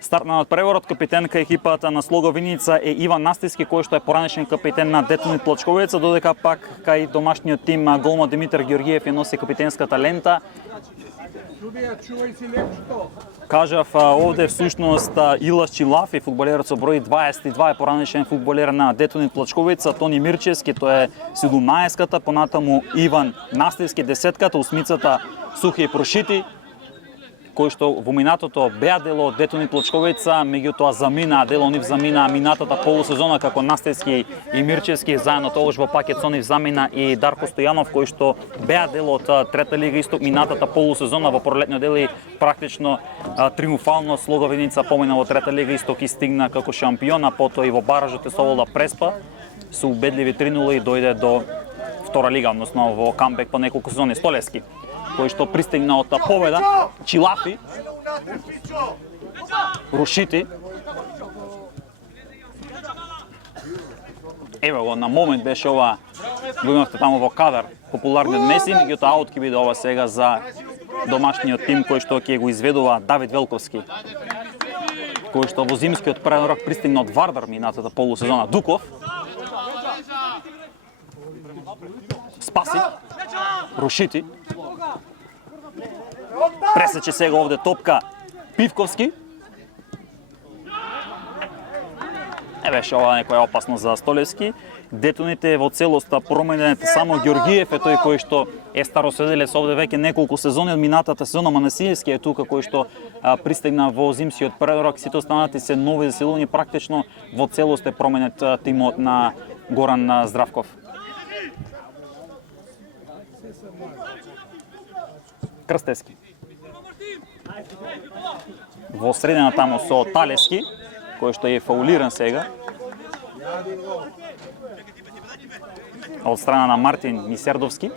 Стартна надпреворот, капитенка екипата на Слога Виница е Иван Настиски, кој што е поранешен капитен на Детонит Плачковица, додека пак кај домашниот тим голман Димитар Георгиев ја носи капитенската лента. Кажав овде всушност Илаш Чилафи, фудбалерот со број 22 е поранешен фудбалер на Детонит Плачковица, Тони Мирчевски, тој е 17-ката, понатаму Иван Настиски 10-ката, 8-цата Сухи Прошити, кој што во минатото беа дел од Детонит Плачковица, меѓутоа замина, дел од нив замина минатата полусезона како Настевски и Мирчевски, заедно тогаш во пакет со нив замина и Дарко Стојанов, кој што беа дел од Трета лига Исток минатата полусезона во пролетниот дел и практично триумфално Слога Виница помина во Трета лига Исток и стигна како шампиона, потоа и во баражот е совола преспа со убедливи 3-0 и дојде до втора лига, односно во камбек по неколку сезони. Столевски, кој што пристигна од победа, Чилафи, Рушити. Ево го, на момент беше ова, го имавте таму во кадар, популарниот Меси, меѓутоа аут ќе биде ова сега за домашниот тим кој што ќе го изведува Давид Велковски, кој што во зимскиот првен рок пристигна од Вардар минатата полусезона. Дуков, Спаси, Рушити, пресече сега овде топка Пивковски. Беше ова некоја опасно за Столевски. Детоните во целост променет, само Георгиев е тој кој што е староседелец овде веќе неколку сезони од минатата сезона. Манасиевски е тука кој што пристигна во зимскиот првен рок. Сите останати се нови заселувања, практично во целост е променет тимот на Горан Здравков. Крстевски. Во средина таму со Талески, кој што е фаулиран сега. Од страна на Мартин Мисердовски.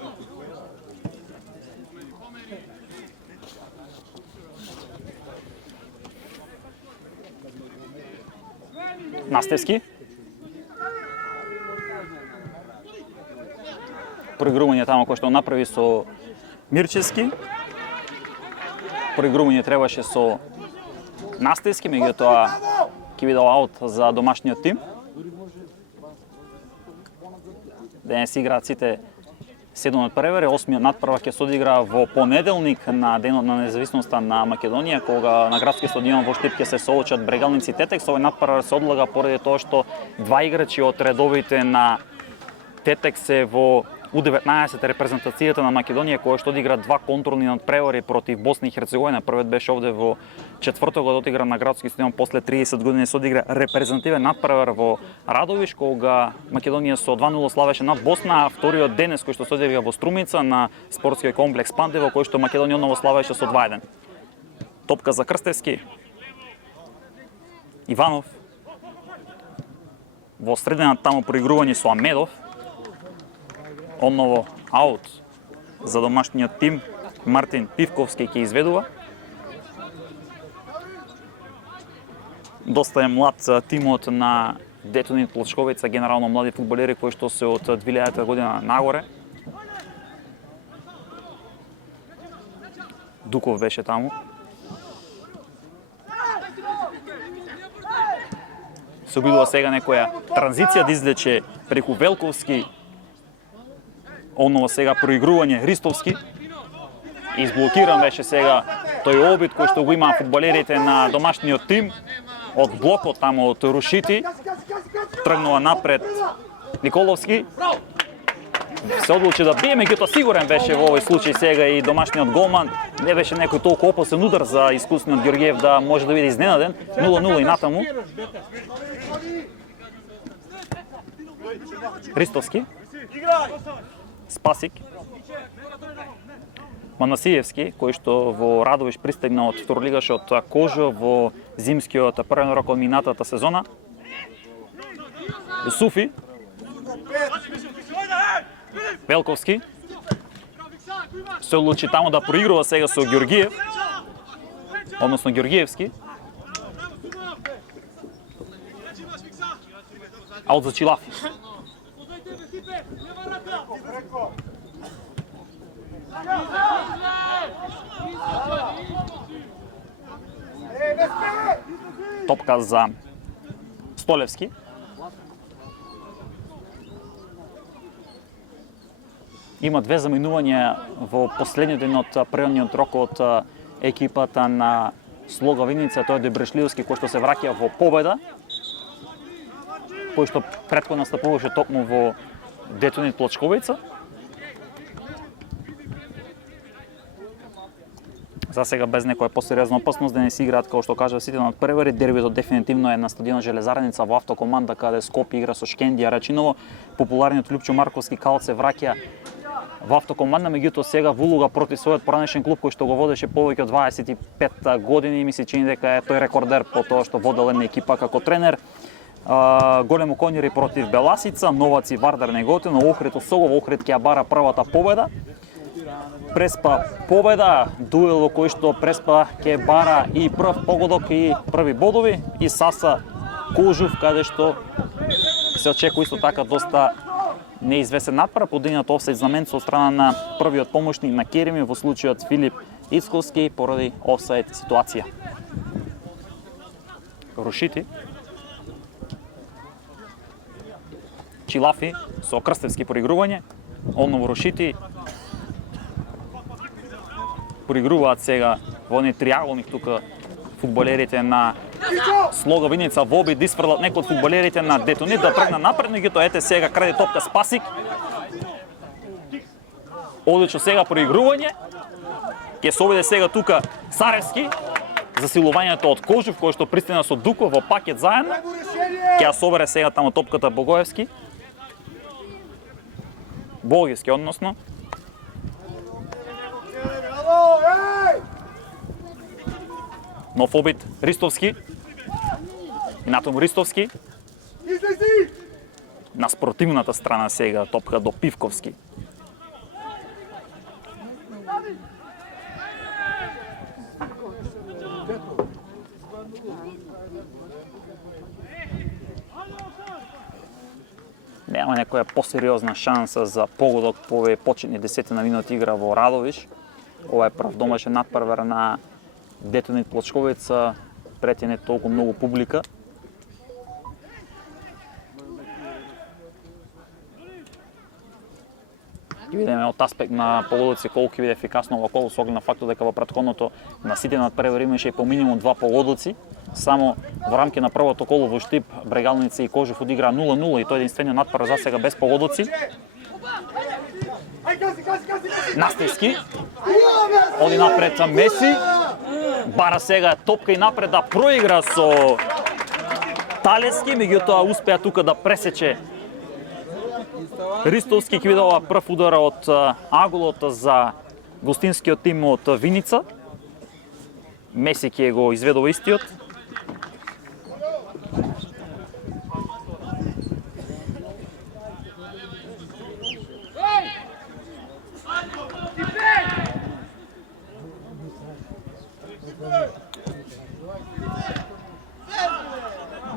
Настевски. Проигрување таму кој што направи со Мирчевски. Проигрување требаше со Настевски, меѓутоа ќе биде аут за домашниот тим. Денес играат сите 7 надпревари, 8 надпревар ќе се одигра во понеделник на денот на независноста на Македонија, кога на градски стадион во Штип ќе се соочат Брегалници и Тетекс. Овој надпревар се одлага поради тоа што два играчи од редовите на Тетекс се во U19 репрезентацијата на Македонија, која што одигра два контролни надпревари против Босна и Херцеговина. Првиот беше овде во четвртокот, одигра на градски стадион, после 30 години се одигра репрезентативен надпревар во Радовиш, кога Македонија со 2-0 славеше над Босна, а вториот денес кој што се одигра во Струмица на спортскиот комплекс Пантево, кој што Македонија одново славеше со 2-1. Топка за Крстевски. Иванов. Во средина таму проигрување со Амедов. Одново аут за домашниот тим. Мартин Пивковски ќе изведува. Доста е млад тимот на Детонит Плачковица, генерално млади фудбалери кои што се од 2000 година нагоре. Дуков беше таму. Се обидува сега некоја транзиција да излече преку Велковски. Одново сега проигрување Ристовски. Изблокиран беше сега тој обид кој што го има фудбалерите на домашниот тим. Од блокот таму од Рушити. Тргнува напред Николовски. Се одлучи да бие, меѓутоа сигурен беше во овој случај сега и домашниот голман. Не беше некој толку опасен удар за искусниот Георгиев да може да биде изненаден. 0-0 и натаму. Ристовски. Спасик. Манасиевски, кој што во Радовиш пристигна од второлигашот Кожо во зимскиот првен рок од минатата сезона. Суфи. Велковски. Се одлучи таму да проигрува сега со Георгиев. Односно Георгиевски. Аут за Чилафи. Топка за Столевски. Има две заминувања во последниот ден од преодниот рок од екипата на Слога Виница, тој е Дебрешливски кој што се враќа во победа, кој што претходно настапуваше токму во Детонит Плачковица. За сега без некоја посериозна опасност да не се играат, како што кажа сите на превари. Дербито дефинитивно е на стадионот Железарница во автокоманда каде Скопје игра со Шкендија Рачиново. Популарниот Лјупчо Марковски Калт се враќа во автокоманда, меѓутоа сега во улога против својот поранешен клуб кој што го водеше повеќе од 25 години и ми се чини дека е тој рекордер по тоа што водел една екипа како тренер. Големо конјери против Беласица, Новаци Вардар Неготино, Охрид Осогово, Охрид ќе ја бара првата победа. Преспа победа, дуел во кој што Преспа ќе бара и прв погодок и први бодови, и Саса Кожув каде што се очекува исто така доста неизвестен надпад, подигнат офсајд знаменце од страна на првиот помошник на Керими, во случајот Филип Ицковски поради офсајд ситуација. Рушити. Чилафи со Крстевски проигрување, одново Рушити. Проигруваат сега во оној триаголник тука фудбалерите на Слога Виница во обид да исфрлат некој од фудбалерите на Детонит да тргна напред, меѓутоа ете сега краде топка Спасик. Одлично сега проигрување. Ќе се обиде сега тука Саревски. Засилувањето од Кожув кој што пристигна со Дуков во пакет заедно. Ќе ја собере сега таму топката Богоевски. Богоевски односно. Нов обид Ристовски. Инатом Ристовски. На спротивната страна сега топка до Пивковски. Нема некоја посериозна шанса за погодок по овие почетни 10 на минути игра во Радовиш. Ова е прв домашен надпревар на Детонит Плачковица, пред не толку многу публика. Ќе видиме од аспект на погодоци колку ќе биде ефикасно ова коло, со оглед на фактот дека во претходното на сите надпревари имаше и по минимум 2 погодоци. Само во рамки на првото коло во Штип, Брегалница и Кожув одигра 0-0 и тој единствениот надпревар за сега без погодоци. Настевски. Оди напред Меси. Бара сега топка и напред да проигра со Талески, меѓутоа успеа тука да пресече Ристовски. Ќе биде ова прв удар од аголот за гостинскиот тим од Виница. Меси ќе го изведува истиот.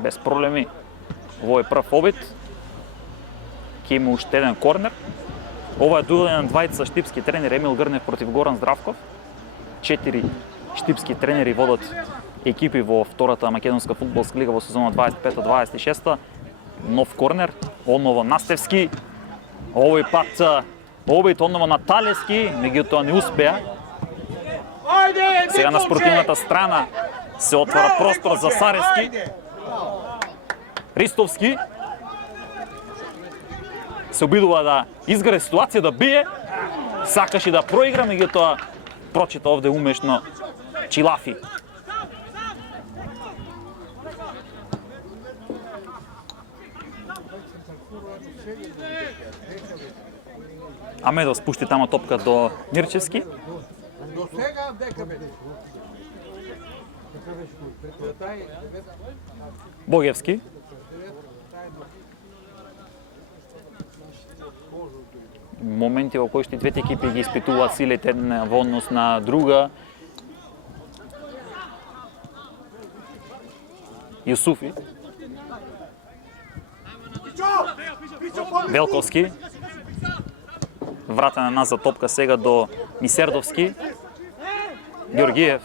Без проблеми во овој прв обид. Ќе има уште еден корнер. Ова е дуел на двајца штипски тренери, Емил Грнев против Горан Здравков. 4 штипски тренери водат екипи во втората македонска фудбалска лига во сезона 25-26. Нов корнер, одново Настевски. Овој пат обид одново на Талески, меѓутоа не успеа. Сега на спротивната страна се отвара простор за Саревски. Ристовски се обидува да изгради ситуација, да бие, сакаше да проигра, меѓутоа прочита овде умешно Чилафи. Амедов спушти тама топка до Мирчевски. Богевски. Моменти во кои што двете екипи ги испитуваат силите една во однос на друга. Јусуфи. Велковски. Вратена назад топка сега до Мисердовски. Георгиев.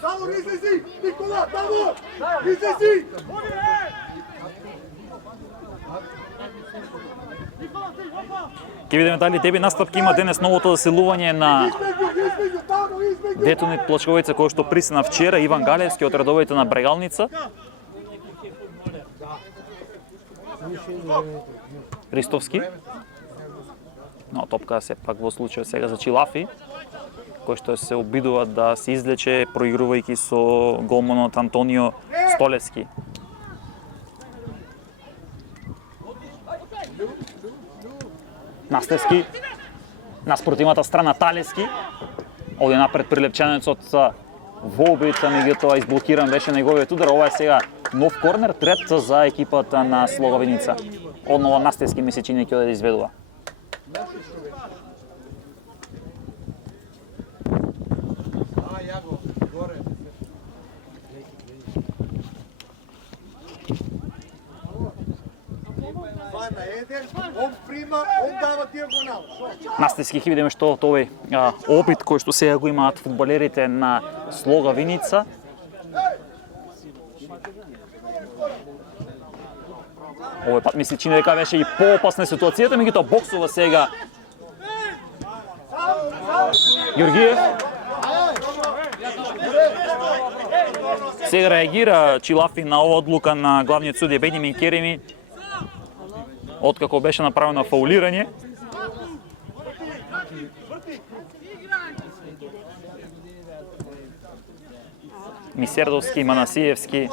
Ке видиме дали деби настапки има денес новото заселување на Детонит Плачковица, кој што присна вчера, Иван Галевски од редовите на Брегалница. Ристовски. Но топка се пак во случај сега за Чилафи, кој што се обидува да се излече проигрувајќи со голманот Антонио Столевски. Настевски на спротивната страна Талески. Овде напред прилепченецот во обица, меѓутоа изблокиран беше неговиот удар. Ова е сега нов корнер, трет за екипата на Слога Виница. Одново Настевски ми се чини ќе оде да изведува. Настевски ќе видиме што овој опит кој што сега го имаат фудбалерите на Слога Виница. Овој пат ми се чини дека беше и поопасна ситуацијата, меѓутоа боксува сега Георгиев. Сега реагира Чилафи на ова одлука на главниот судија Бенјамин Кереми, откако беше направено фаулирање. Мисердовски, Манасиевски.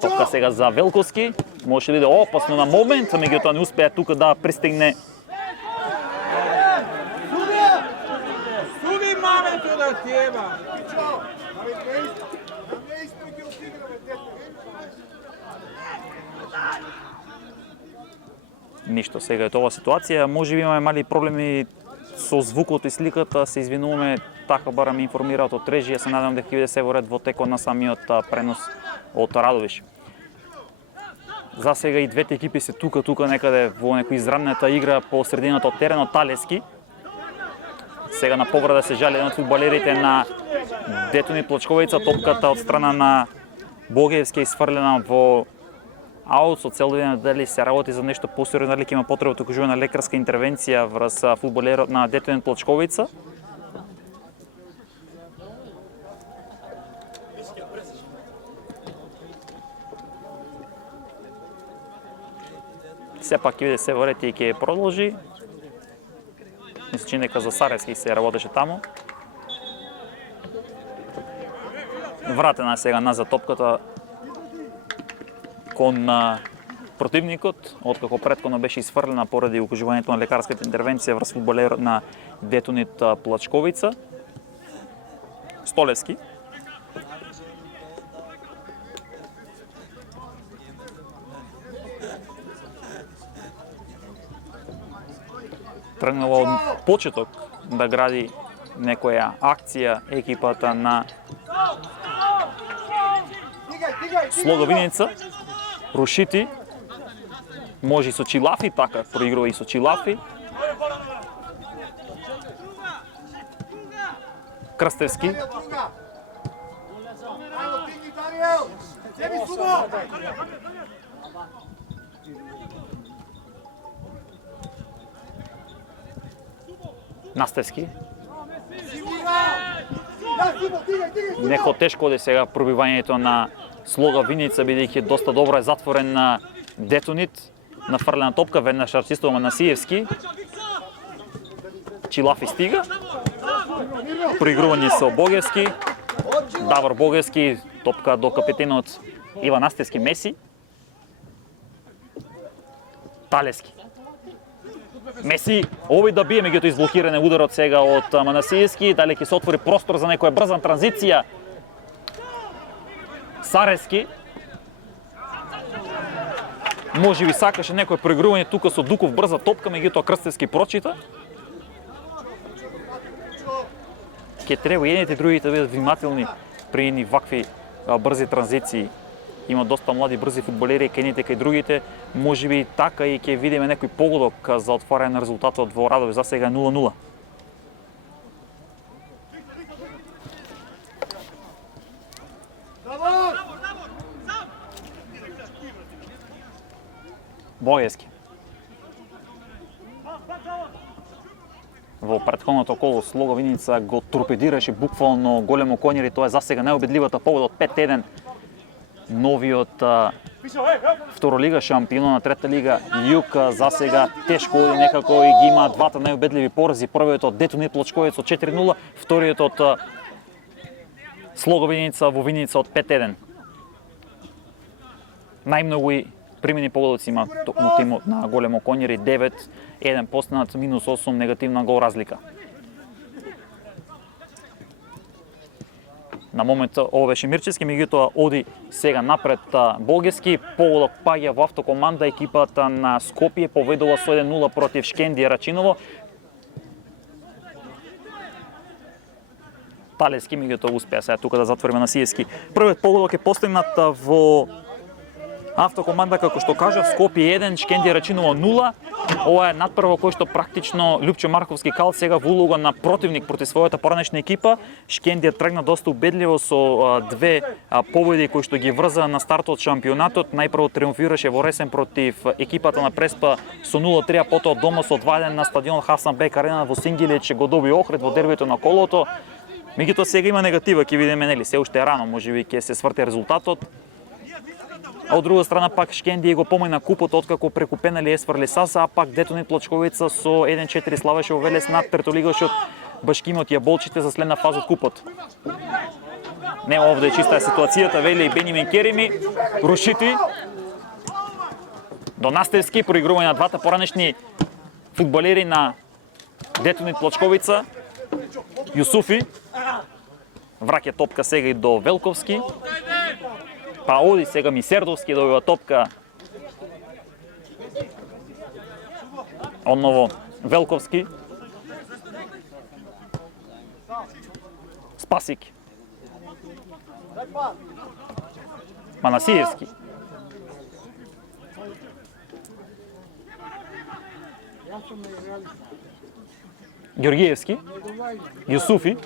Топка сега за Велковски. Може да биде опасно на момент, меѓутоа не успеа тука да пристигне. Ништо сега е тоа ситуација. Може би имаме мали проблеми со звукот и сликата. Се извинуваме, така барам информираат од режија. Се надам дека ќе биде се во ред во текот на самиот пренос од Радовиш. За сега и двете екипи се тука некаде во некој израмната игра по средината од теренот. Талески. Сега на повреда се жали еден од фудбалерите на Детонит Плачковица. Топката од страна на Богиевски е изфрлена во аут со цел да видиме дали се работи за нешто посериозно, дали ќе има потреба да укажува на лекарска интервенција врз фудбалерот на Детонит Плачковица. Сепак ќе биде се во ред и ќе продолжи. Мисля, че нека за Саревски се работеше таму. Вратена сега назад топката кон противникот, откако претходно беше изфрлена поради укажувањето на лекарската интервенција врз фудбалерот на Детонит Плачковица. Столевски. Тргнала од почеток да гради некоја акција екипата на Слога Виница. Рушити. Може и со Чилафи, така проигрува и со Чилафи. Крстевски. Настевски. Неко тешко оде сега пробивањето на Слога Виница, бидејќи доста добро е затворен на Детонит. Нафрлена топка, веднаш артистува Манасиевски. Чилафи стига. Проигрување со Богевски. Давор Богевски, топка до капитенот Иван Настевски Меси. Талески. Меси, овој да бие, меѓутоа изблокиране ударот сега од Манасиевски, дали ќе се отвори простор за некоја брза транзиција. Сарески. Може би сакаше некој проигрување тука со Дуков брза топка, меѓутоа Крстевски прочита. Ке треба едните и другите да бидат внимателни при едни вакви брзи транзиции. има доста млади брзи фудбалери, кените кај другите, можеби така и ќе видиме некој погодок за отварање на резултатот во Радовиш. За сега 0-0. Боевски. Во претходното коло Слога Виница го торпедираше буквално Големо Конјари, тоа е засега најубедливата победа од 5-1. Новиот второлига шампион на трета лига Јук засега тешко оди некако и ги има двата најубедливи порази. Првиот од Детонит Плачковец од 4-0, вториот од Слога Виница во Виница од 5-1. Најмногу и примени погодоци има токму тимот на Големо Конјари, 9, 1 постнат, минус 8 негативна гол разлика. На моментот ово беше Мирчевски, меѓутоа оди сега напред Болгески, погодок паѓа во автокоманда, екипата на Скопје победува со 1-0 против Шкендија Рачиново. Талески, меѓутоа успеа сега тука да затвориме на Сиевски. Првиот погодок е постигнат во автокоманда, како што кажав, Скопје 1, Шкендија Рачиново 0. Ова е надпрво кој што практично Лјупчо Марковски кал сега во улога на противник против својата поранешна екипа. Шкендија тргна доста убедливо со две победи кои што ги врза на стартот шампионатот. Најпрво триумфираше во Ресен против екипата на Преспа со 0-3, а потоа дома со 2-1 на стадион Хасан Бек Арена во Сингилич го доби Охрид во дербито на колото. Меѓутоа сега има негатива, ќе видиме, нели, се уште е рано, можеби ќе се сврти резултатот. А од друга страна пак Шкендија го помина купот откако преку пенали есфрли Саса, а пак Детонит Плачковица со 1-4 славеше во Велес над третолигашот Башкимот Јаболчите за следна фаза од купот. Не, овде е чиста ситуацијата, вели Бенимен Керими, Рушити, до Настевски, проигрување на двата поранешни фудбалери на Детонит Плачковица, Јусуфи, враќа топка сега и до Велковски. Па оди сега Мисердовски добива топка. Одново Велковски. Спасик. Манасиевски. Ѓоргиевски. Јусуфи.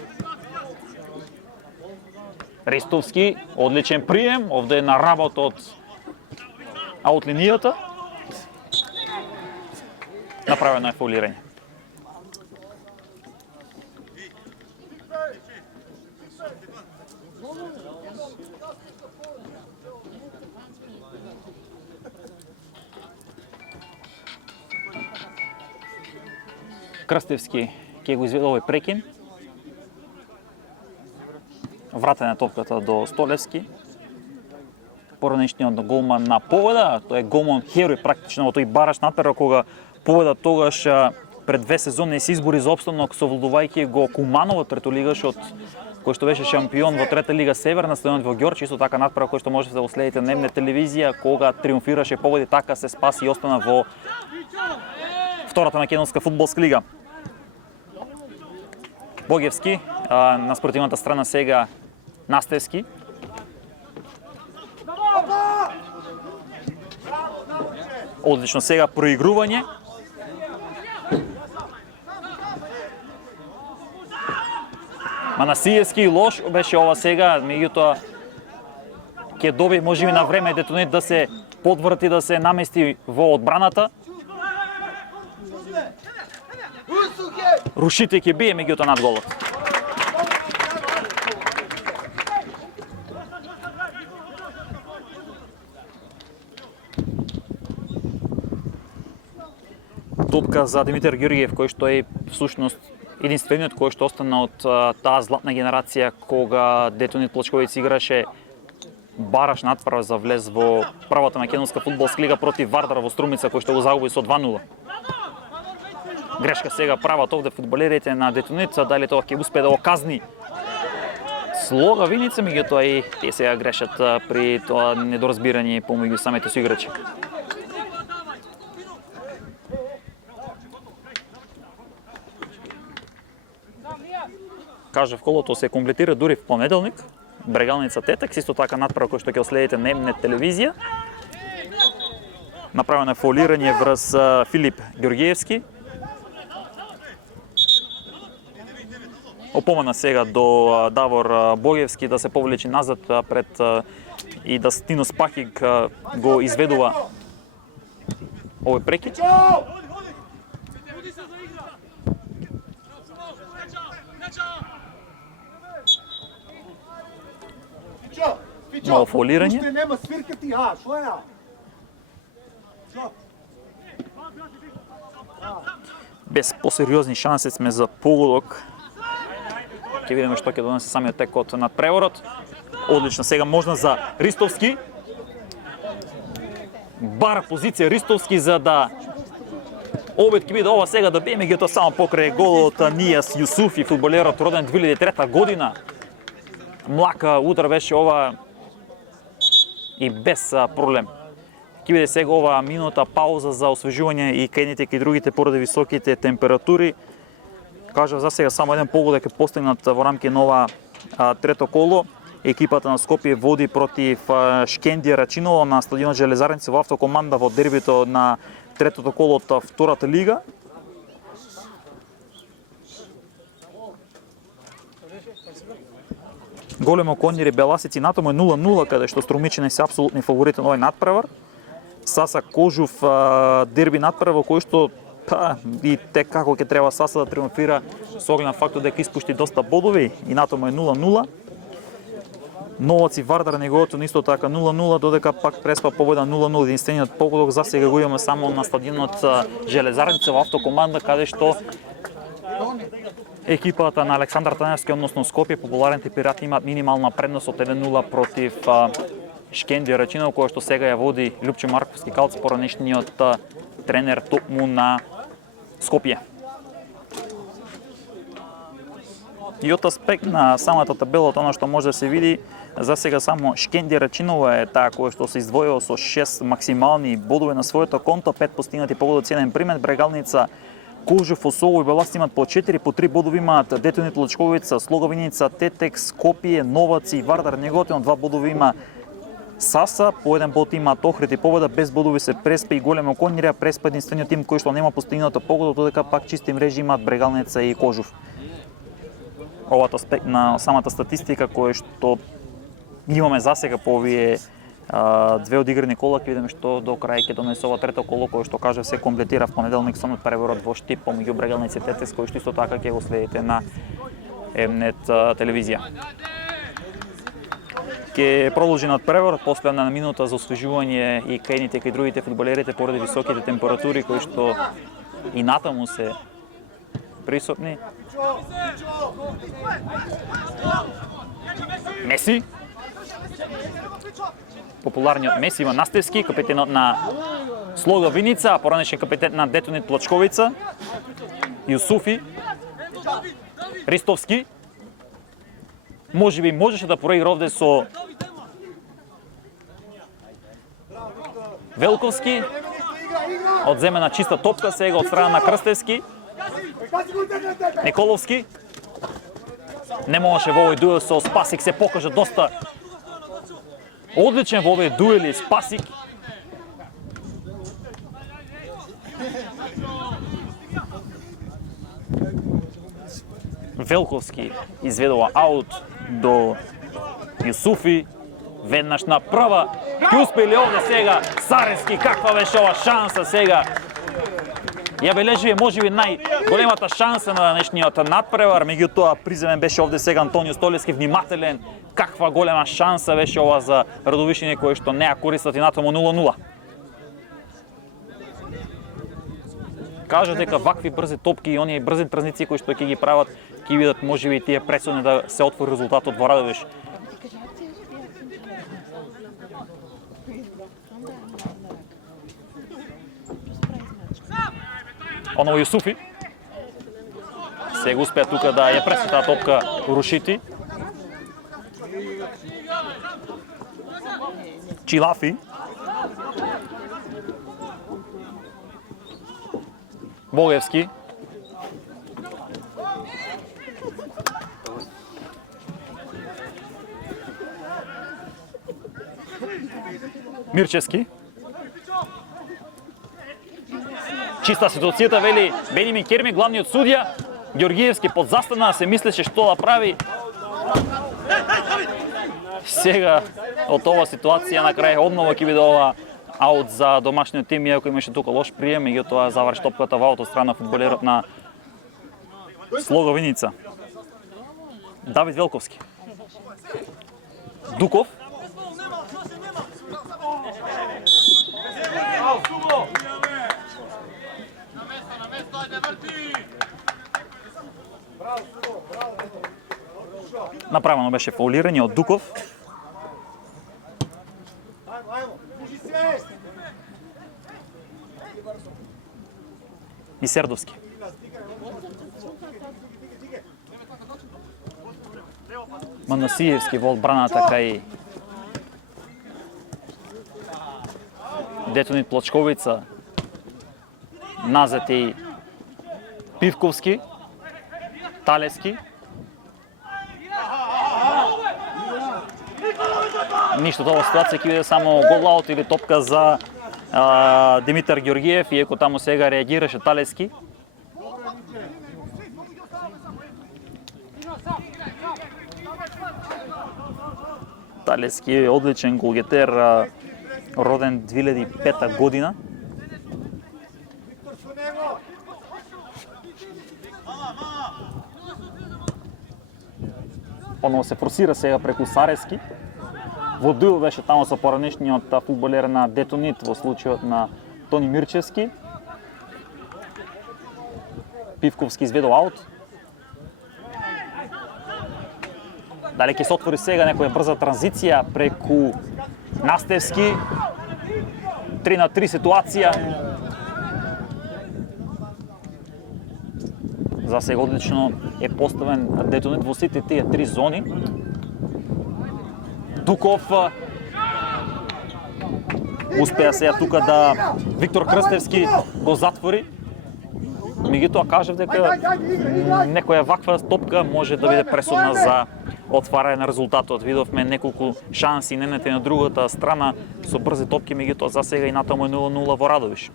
Рестовски, одличен прием, овде е на работ од аут линијата. Направено е фаулирање. Крстевски ќе го изведе овој прекин. Вратене топката до Столевски. Поранешниот голман на победа, тој е голман херој практично во тој бараш надпрва кога победа тогаш пред 2 сезони се избори за опстанок совладувајќи го Куманово третолигашот кој што беше шампион во трета лига Север на стадионот во Ѓорче, исто така надпрва кој што можете да го следите на Немне телевизија, кога триумфираше победи, така се спаси и остана во втората македонска фудбалска лига. Богевски на спротивната страна сега Настевски. Одлично сега проигрување. Манасиевски лош беше ова сега, меѓутоа ќе доби можеби на време Детонит да се подврти, да се намести во одбраната. Рушите ќе бие меѓутоа над голот. Топка за Димитар Ѓоргиев, кој што е всушност единствениот кој што остана од таа златна генерација кога Детонит Плачковица играше бараш надпрва за влез во првата македонска фудбалска лига против Вардар во Струмица, кој што го загуби со 2-0. Грешка сега прават овде фудбалерите на Детонит, дали тоа ќе успее да го казни Слога Виница, меѓутоа и те сега грешат при тоа недоразбирање помеѓу самите соиграчи. Кажав, колото се комплетира дури в понеделник, Брегалница Тетекс, исто така надправа кој што ќе следите на М-нет телевизија. Направено е фаулирање врз Филип Ѓорѓиевски. Опомена сега до Давор Богевски да се повлечи назад пред и да Тино Спахиг го изведува овој прекид. Ново фаулирање. Без посериозни шанси сме за погодок. Ќе видиме што ќе донесе самиот текот над преворот. Одлична сега можна за Ристовски. Бара позиција Ристовски за да обид ќе биде ова сега да биеме ги тоа само покрај голот Нијас Јусуфи, фудбалерот роден 2003 година. Млака удар беше ова и без проблем. Ќе биде сега ова минута пауза за освежување и кај едните и другите поради високите температури. Кажав за сега само еден погодок е постигнат во рамки на ова трето коло. Екипата на Скопје води против Шкендија Рачиново на стадионот Железарници во автокоманда во дербито на третото коло од втората лига. Големо Конјери Беласици натаму е 0-0, каде што Струмичани се апсолутни фаворити на овој надпревар. Саса Кожув дерби надпревар кој што и тек како ќе треба Саса да триумфира со оглед на фактот дека испушти доста бодови и натаму е 0-0. Новац и Вардар неговото исто така 0-0, додека пак Преспа победа 0-0. Единствениот погодок за сега го имаме само на стадионот Железарница во автокоманда, каде што екипата на Александар Таневски, односно Скопје, популарните пирати имаат минимална предност од 1-0 против Шкендија Рачиново, која што сега ја води Лјупче Марковски Калц, поранешниот тренер токму на Скопје. И од аспект на самата табела, тоа што може да се види, за сега само Шкендија Рачиново е таа која што се издвоила со 6 максимални бодови на своето конто, 5 постигнати погодоци, еден пример. Брегалница, Кожув, Осово и Белас имат по 4, по 3 бодови имаат Детонит Лачковица, Слоговиница, Тетекс, Скопје, Новац и Вардар неготино, 2 бодови има Саса, по еден bod имаат Охрид и Победа, без бодови се Преспа и Големо Конјери, Преспа единствениот тим кој што нема постигнато погода, додека пак чисти мрежи имаат Брегалница и Кожув. Овој аспект на самата статистика кој што имаме за сега по овие две одиграни кола, ќе видиме што до крај ќе донесе ова трето коло кој што кажа се комплетира в понеделник со преворот во Штип помеѓу Брегалница и Тетекс, кој што исто така ќе го следите на М-нет телевизија. Ќе продолжи над преворот после една минута за освежување и кај едните и другите фудбалерите поради високите температури кои што и натаму се присутни. Меси. Популарниот Меси Иван Настевски, капетенот на Слога Виница, поранешен капетен на Детонит Плачковица, Јусуфи, Ристовски. Можеби можеше да проигра овде со Велковски. Одземена чиста топка сега од страна на Крстевски. Николовски. Не можеше во овој дуел со Спасик се покажа доста одличен во овие дуели Спасик. Велковски изведува аут до Јусуфи. Веднаш на прва. Ќе успели овде сега Сарески. Каква беше ова шанса сега? Ја бележи можеби најголемата шанса на денешниот надпревар, меѓутоа приземен беше овде сега Антонио Столески, внимателен. Каква голема шанса беше ова за Радовишини кои што не ја користат и натаму 0-0. Кажа дека вакви брзи топки и оние брзи транзиции кои што ќе ги прават, ќе видат можеби тие пресудни да се отвори резултатот во Радовиш. Оново Јусуфи. Сега успеа тука да ја преси таа топка Рушити. Чилафи. Богевски. Мирчевски. Чиста ситуацията, вели Бенимин Керми, главниот судија. Георгиевски под застана, се мислеше што да прави. Сега од оваа ситуација на крај одново ќе биде ова аут за домашниот тим, иако имаше тука лош прием, меѓутоа заврши топката во аут од страна фудбалерот на Слога Виница. Давид Велковски. Дуков. Направено беше фаулирање од Дуков. И Сердовски. Манасиевски во одбраната кај Детонит Плачковица. Назад и Пивковски. Талески. Ништо од оваа ситуација ќе биде само гол-аут или топка за Димитар Георгиев, иако таму сега реагираше Талески. Талески е одличен голгетер, роден 2005 година. Оно се форсира сега преку Сарески. Во дуел беше таму со поранешниот фудбалер на Детонит во случајот на Тони Мирчевски. Пивковски изведол аут. Дали ќе се отвори сега некоја брза транзиција преку Настевски. 3-3 ситуација. За сега одлично е поставен Детонит во сите тие три зони. Дуков успеа сега тука да Виктор Крстевски го затвори. Меѓутоа кажав дека некоја ваква топка може да биде пресудна за отварање на резултатот. Видовме неколку шанси ненете на другата страна со брзи топки, меѓутоа за сега и натаму е 0-0 во Радовиш.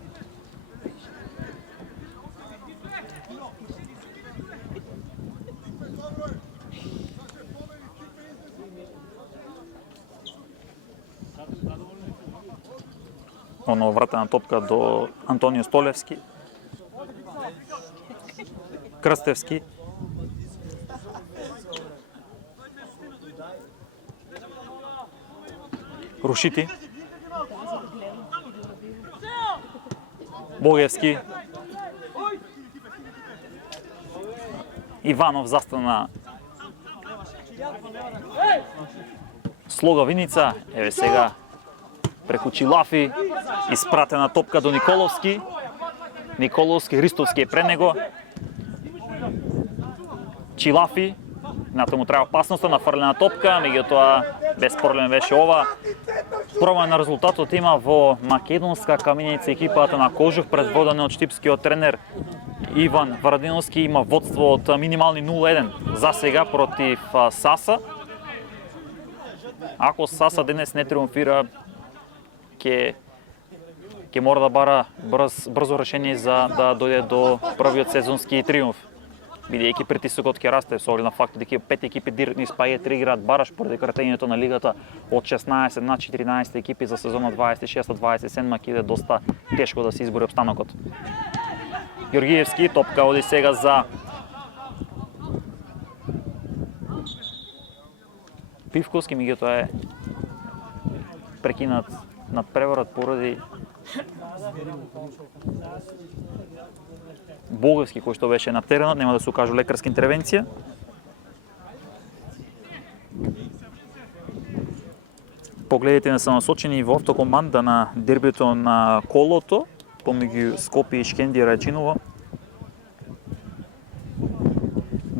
Оно вратена топка до Антонио Столевски. Крстевски. Рушити. Богевски. Иванов застана. Слога Виница. Еве сега преку Чилафи, испратена топка до Николовски. Николовски, Ристовски е пред него. Чилафи, натаму треба опасноста, нафрлена топка, меѓутоа безпроблем беше ова. Промена на резултатот има во македонска Каменица екипата на Кожух, предводена од штипскиот тренер Иван Варадиновски, има водство од минимални 0-1 за сега против Саса. Ако Саса денес не триумфира, ќе мора да бара брзо решение за да дојде до првиот сезонски триумф. Бидејќи притисокот ќе расте со оглед на факт дека 5 екипи директно испаѓаат 3 играат бараш поради кратењето на лигата од 16 на 14 екипи за сезона 26-27 ќе биде доста тешко да се избори опстанокот. Георгиевски топка оди сега за Пивковски, меѓутоа е прекинат на преворот поради Богевски, кој што беше на теренот, нема да се укажу лекарска интервенција. Погледите не се насочени во автокоманда на дербито на колото, помеѓу Скопје и Шкендија Рајчиново.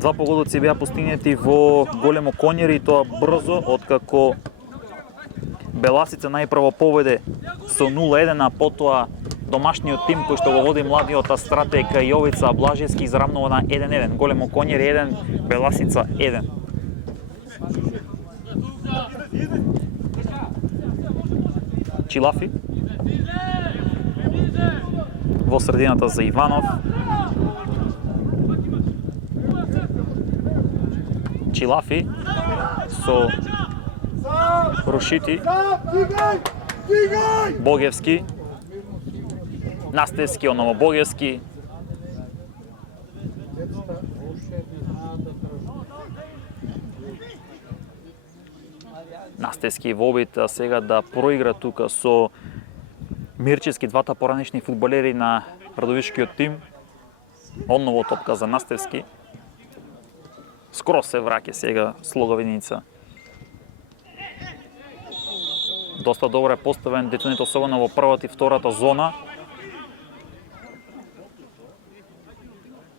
Два погодоци беа постигнети во Големо Конјери, и тоа брзо, откако Беласица најпрво поведе со 0-1, а потоа домашниот тим кој што го води младиот стратег Јовица Блажевски изравнува на 1-1. Големо Конјери 1, Беласица 1. Чилафи. Во средината за Иванов. Чилафи со Рушити. Богевски. Настевски, оново Богевски. Настевски во обид сега да проигра тука со Мирчевски, двата поранешни фудбалери на Радовишкиот тим. Одново топка за Настевски. Скоро се враќа сега Слоговиница. Доста добро е поставен Детонит, особено во првата и втората зона.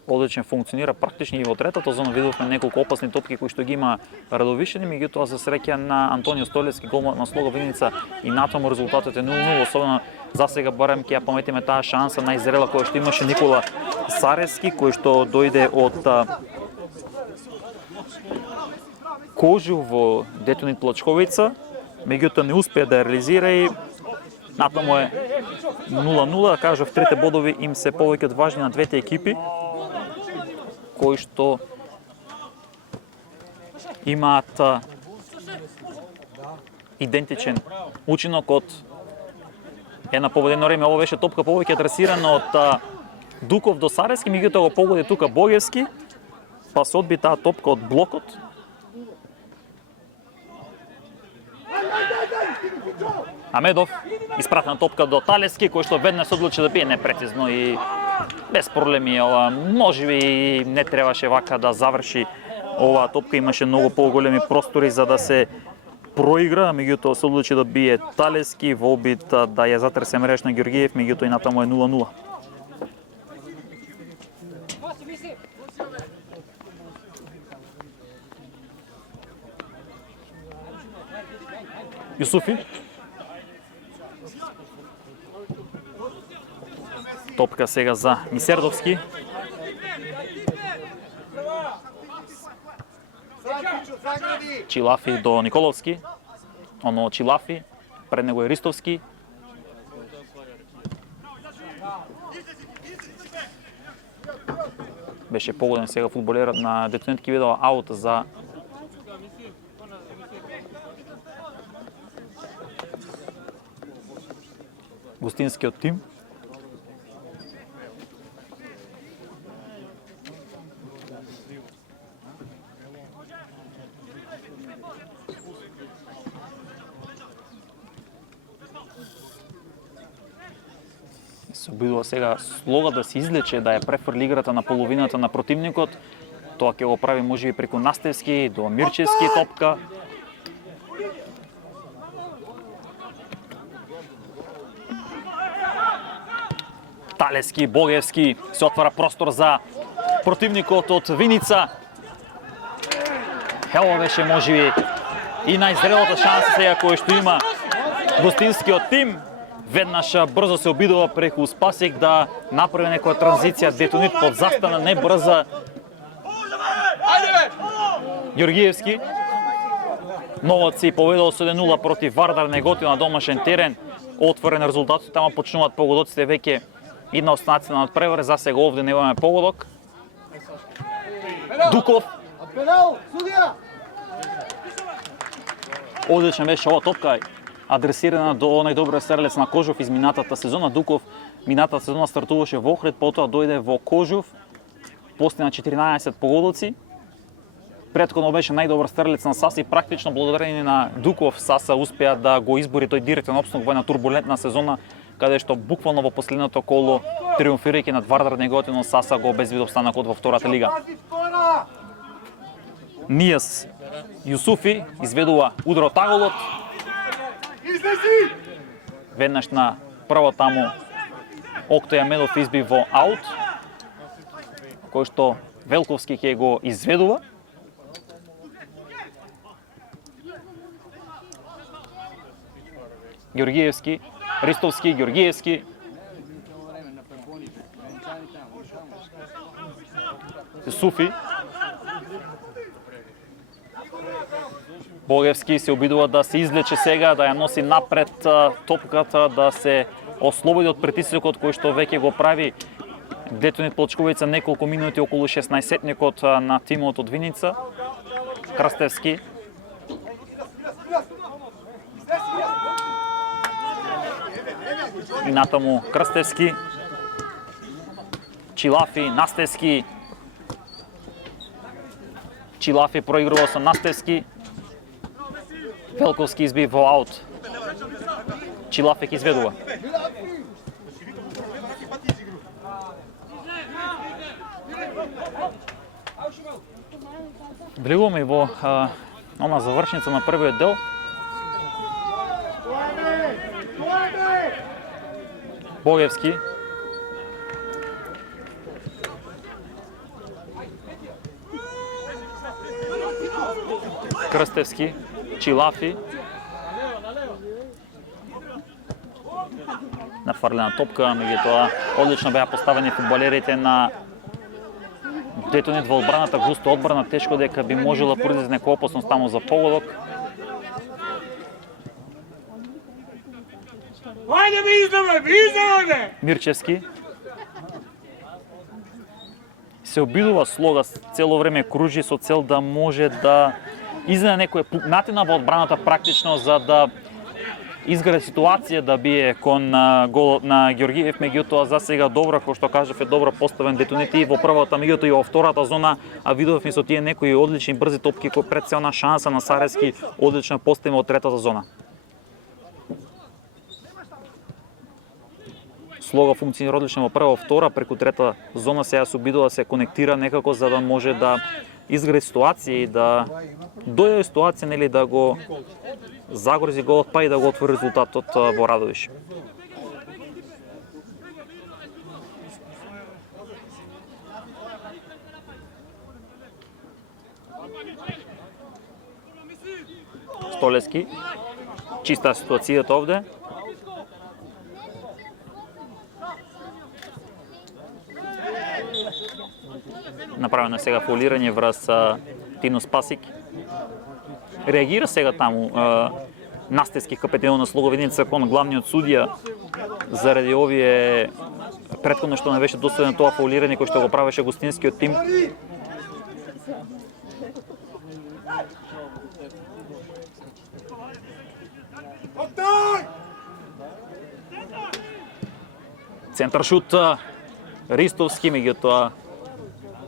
Одлично функционира практично и во третата зона. Видовме неколку опасни топки кои што ги има Радовишани, меѓутоа за среќа на Антонио Столевски, голман на Слоговиница, и натаму резултатот е 0-0, особено за сега барем ќе ја паметиме таа шанса најзрела која што имаше Никола Сарески, кој што дојде од Кожув во Детонит Плачковица, меѓутоа не успеа да ја реализира и натаму е 0-0. Кажав, трите бодови им се повеќе од важни на двете екипи, кои што имаат идентичен учинок од една победено време. Ова беше топка повеќе адресирана од Дуков до Сарески, меѓутоа го погоди тука Богевски, па се одби таа топка од блокот. Амедов испратна топка до Талески, кој што веднаш се одлучи да бие непрецизно и без проблеми. Ова можеби не требаше вака да заврши оваа топка, имаше многу поголеми простори за да се проигра, меѓутоа се одлучи да бие Талески во обид да ја затресе мреж на Георгиев, меѓутоа и натаму е 0-0. Јусуфи. Топка сега за Мисердовски. Чилафи до Николовски. Оно Чилафи, пред него е Ристовски. Беше погоден сега фудбалерот на Детонит, ки видел аут за гостинскиот тим. Се обидува сега Слога да се излече, да ја префрли играта на половината на противникот. Тоа ќе го прави можеби преку Настевски до Мирчевски топка. Талески, Богевски, се отвара простор за противникот од Виница. Ево беше можеби и најзрелата шанса сега која што има гостинскиот тим. Веднаш брзо се обидува преку Спасик да направи некоја транзиција. Детонит под застана, не брза. Георгиевски. Новаци поведал со 1-0 против Вардар Неготино на домашен терен. Отворен резултат, тама почнуваат погодоците веќе идна останација на превар. За сега овде немаме погодок. Дуков. Одлична беше ова топка, адресирана до најдобриот стрелец на Кожув из минатата сезона. Дуков минатата сезона стартуваше во Охрид, потоа дојде во Кожув, постигна 14 погодоци. Претходно беше најдобар стрелец на САС и практично благодарение на Дуков САСа успеа да го избори тој директен опсног во една турбулентна сезона, каде што буквално во последното коло, триумфирајќи над Вардар Неготино, САСа го обезбеди останокот во втората лига. Нијас Јусуфи изведува удар од аголот. Веднаш на прво таму Октој Амедов изби во аут, кој што Велковски ќе го изведува. Георгиевски, Ристовски, Георгиевски. Јусуфи. Богевски се обидува да се излече сега, да ја носи напред топката, да се ослободи од притисокот кој што веќе го прави Детонит Плачковица неколку минути околу 16-никот на тимот од Виница. Крстевски. И натаму Крстевски. Чилафи, Настевски. Чилафи проигрува со Настевски. Велковски изби во аут. Чилафи ќе изведува. Влегуваме и во она завршница на првиот дел. Богевски. Крстевски. Чилафи. Нафрлена топка, меѓутоа одлично беа поставени фудбалерите на Детонит во одбраната, густо одбрана, тешко дека би можела произлезе нека опасност таму за погодок. Мирчевски се обидува слога, цело време кружи со цел да може да издаде некоја пукнатина во одбраната практично за да изгради ситуација да бие кон голот на Георгиев, меѓутоа за сега добро, кој што кажав, е добро поставен Детонит и во првата, меѓутоа и во втората зона, а видовме со тие некои одлични брзи топки кои пред се она шанса на Сарески одлично постави од третата зона. Слога функционира одлично во прва, во втора, преку трета зона сега се обидува да се конектира некако за да може да изгради ситуација и да дојде ситуација, нели, да го загрози голот, па и да го отвори резултатот во Радовиш. Столески. Чиста ситуацијата овде. Направено сега фаулирање врз Тино Спасик. Реагира сега таму Настевски, капетенот на Слоговиница, кон главниот судија заради овие претходно што не беше достоен тоа фаулирање кој што го правеше гостинскиот тим. Центар шут Ристовски, меѓутоа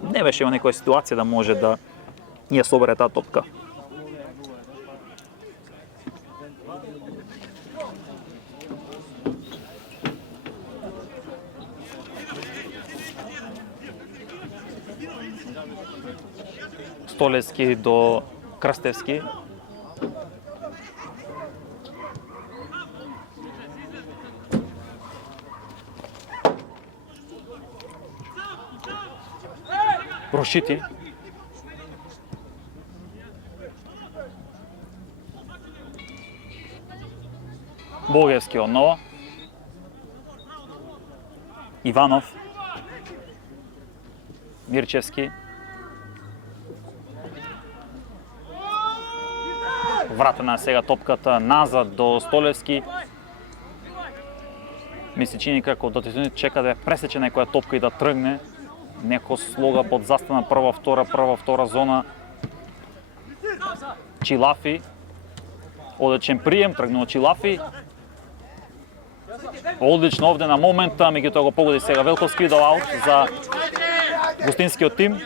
не беше во некоја ситуација да може да ја собере таа топка. Столески до Крстевски. Прошити. Богевски одново. Иванов. Мирчевски. Вратена сега топката назад до Столевски. Ми се чини како да Детонит чека да пресече некоја топка и да тргне. Неко слога под застана прва, втора зона. Чилафи. Одличен прием, тргнува Чилафи. Одлично овде на момента, меѓутоа го погоди сега Велковски до аут за гостинскиот тим.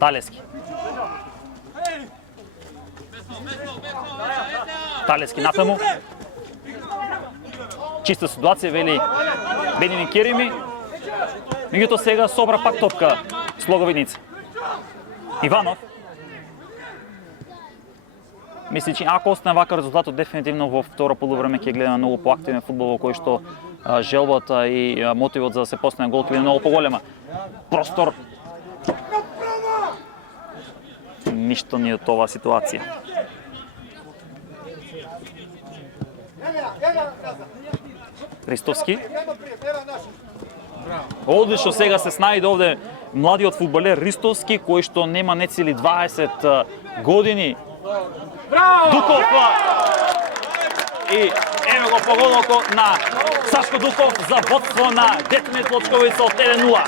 Талески. Талески натаму. Чиста ситуација, вели Бенјамин Керими. Меѓутоа сега собра пак топка Слоговиница. Иванов. Мисли, че ако остане вака резултатот, дефинитивно во второ полувреме ќе гледаме многу поактивен фудбал во кој што желбата и мотивот за да се постигне гол ќе биде многу поголема. Простор. Ништо ни од оваа ситуација. Ристовски. Одлично сега се снајде овде младиот фудбалер Ристовски, кој што нема нецели 20 години. Дуков и ево го погодокот на Сашко Дуков за водство на Детонит Плочковица од 1-0.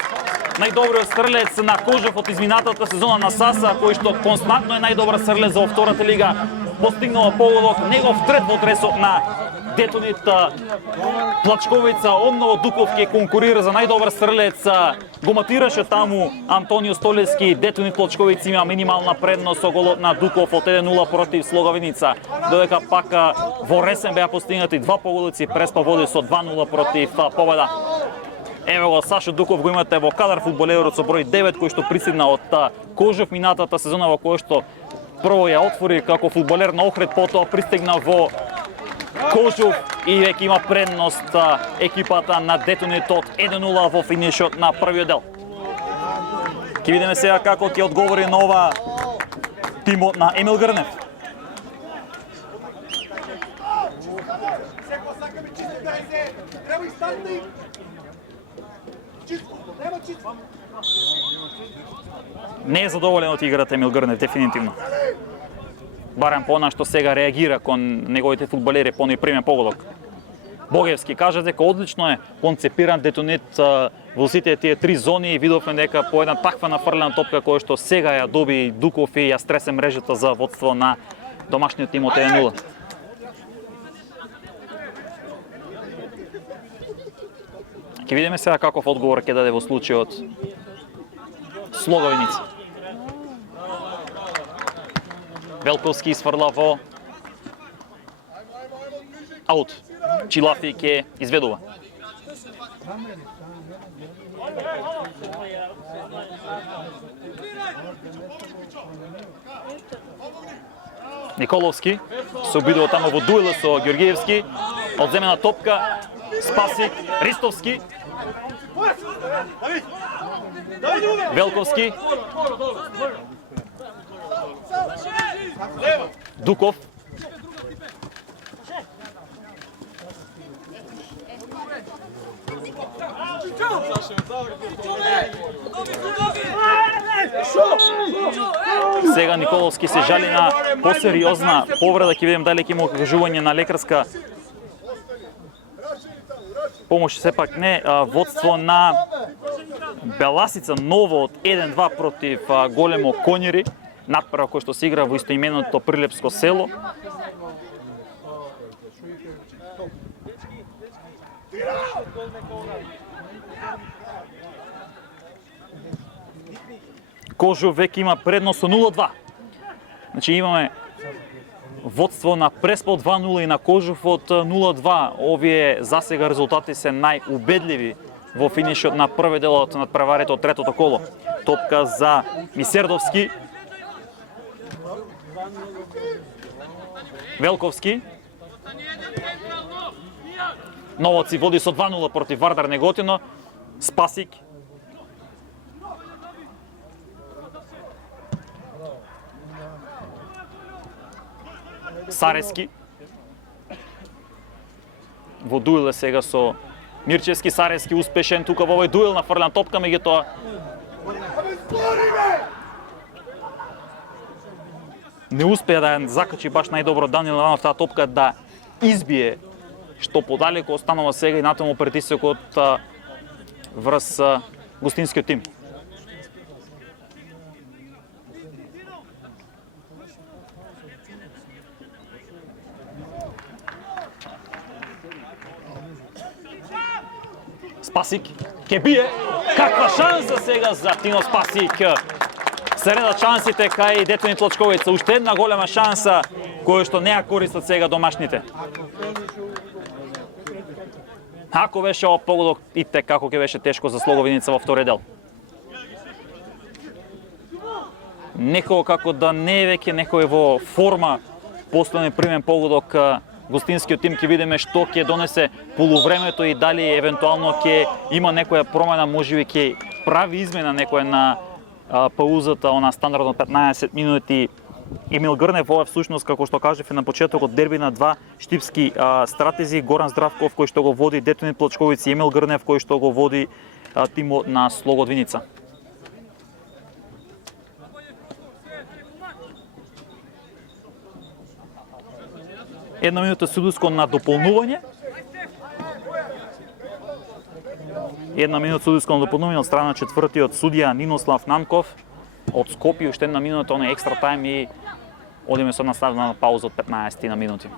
Најдобриот стрелец на Кожев од изминатата сезона на САСА, кој што константно е најдобар стрелец за втората лига, постигнува погодок, негов трет во дресот на Детонит Плачковица. Омново Дуков ќе конкурира за најдобар стрелец. Го матираше таму Антонио Столески. Детонит Плачковица има минимална предност со голот на Дуков од 1-0 против Слогавиница. Додека пак во Ресен беа постигнати два погодици, Преспа води со 2-0 против Победа. Ево го Сашо Дуков, го имате во кадар, фудбалерот со број 9 кој што присигна од Кожев минатата сезона, во кој што прво ја отвори како фудбалер на Охрид, потоа пристигна во Кожев и веќе има предност екипата на Детонит од 1-0 во финишот на првиот дел. Ќе видиме сега како ќе одговори на ова тимот на Емил Грнев. Не е задоволен од играта Емил Грнев, дефинитивно. Барем по она што сега реагира кон неговите фудбалери по непримен погодок. Богевски кажа дека одлично е концепиран Детонит во сите тие три зони и видовме дека по една таква нафрлена топка која што сега ја доби Дуков и ја стресе мрежата за водство на домашниот тим од 1-0. Ќе видиме сега каков одговор ќе даде во случајот Слогавиница. Велковски изфрла во аут. Чилафи ќе изведува. Николовски се обидува тамо во дуела со Ѓоргиевски. Одземена топка, Спасик, Ристовски. Велковски. Дуков. Сега Николовски се жали на посериозна повреда, ќе видим дали ќе има кажување на лекарска помош. Сепак не, водство на Беласица ново од 1-2 против Големо Конјери, надпрва кој што се игра во истоименото Прилепско село. Кожов веќе има предност со 0-2. Значи имаме водство на Преспа од 2-0 и на Кожов од 0-2. Овие засега резултати се најубедливи во финишот на први дел од надпреварите од третото коло. Топка за Мисердовски. Велковски. Новоци води со 2-0 против Вардар Неготино. Спасик. Сарески. Во дуел сега со Мирчевски. Сарески успешен тука во овој дуел на фрлена топка, меѓутоа не успеа да ја закачи баш најдобро Данил Иванов таа топка да избие, што подалеку останува сега и натаму притисокот врз гостинскиот тим. Спасик ќе бие. Каква шанса сега за Тино Спасик. Се редат шансите кај Детонит Плочковица. Уште една голема шанса која што не ја користат сега домашните. Ако беше ова погодок, ите како ќе беше тешко за Слоговиница во втори дел. Некој како да не е веќе некој во форма, последен примен погодок гостинскиот тим, ќе видиме што ќе донесе полувремето и дали евентуално ќе има некоја промена, можеби ќе прави измена некоја на паузата, она стандардно 15 минути. Емил Грнев, ова всушност, како што кажев на почетокот, дерби на два штипски стратези, Горан Здравков кој што го води Детонит Плочковица и Емил Грнев кој што го води тимот на Слогот Виница. Една минута судиско на дополнување. Една минута судиско на дополнување од страна четвртиот судија Нинослав Нанков од Скопје, уште една минута, оној екстра тајм и одиме со наставна пауза од 15 на минути.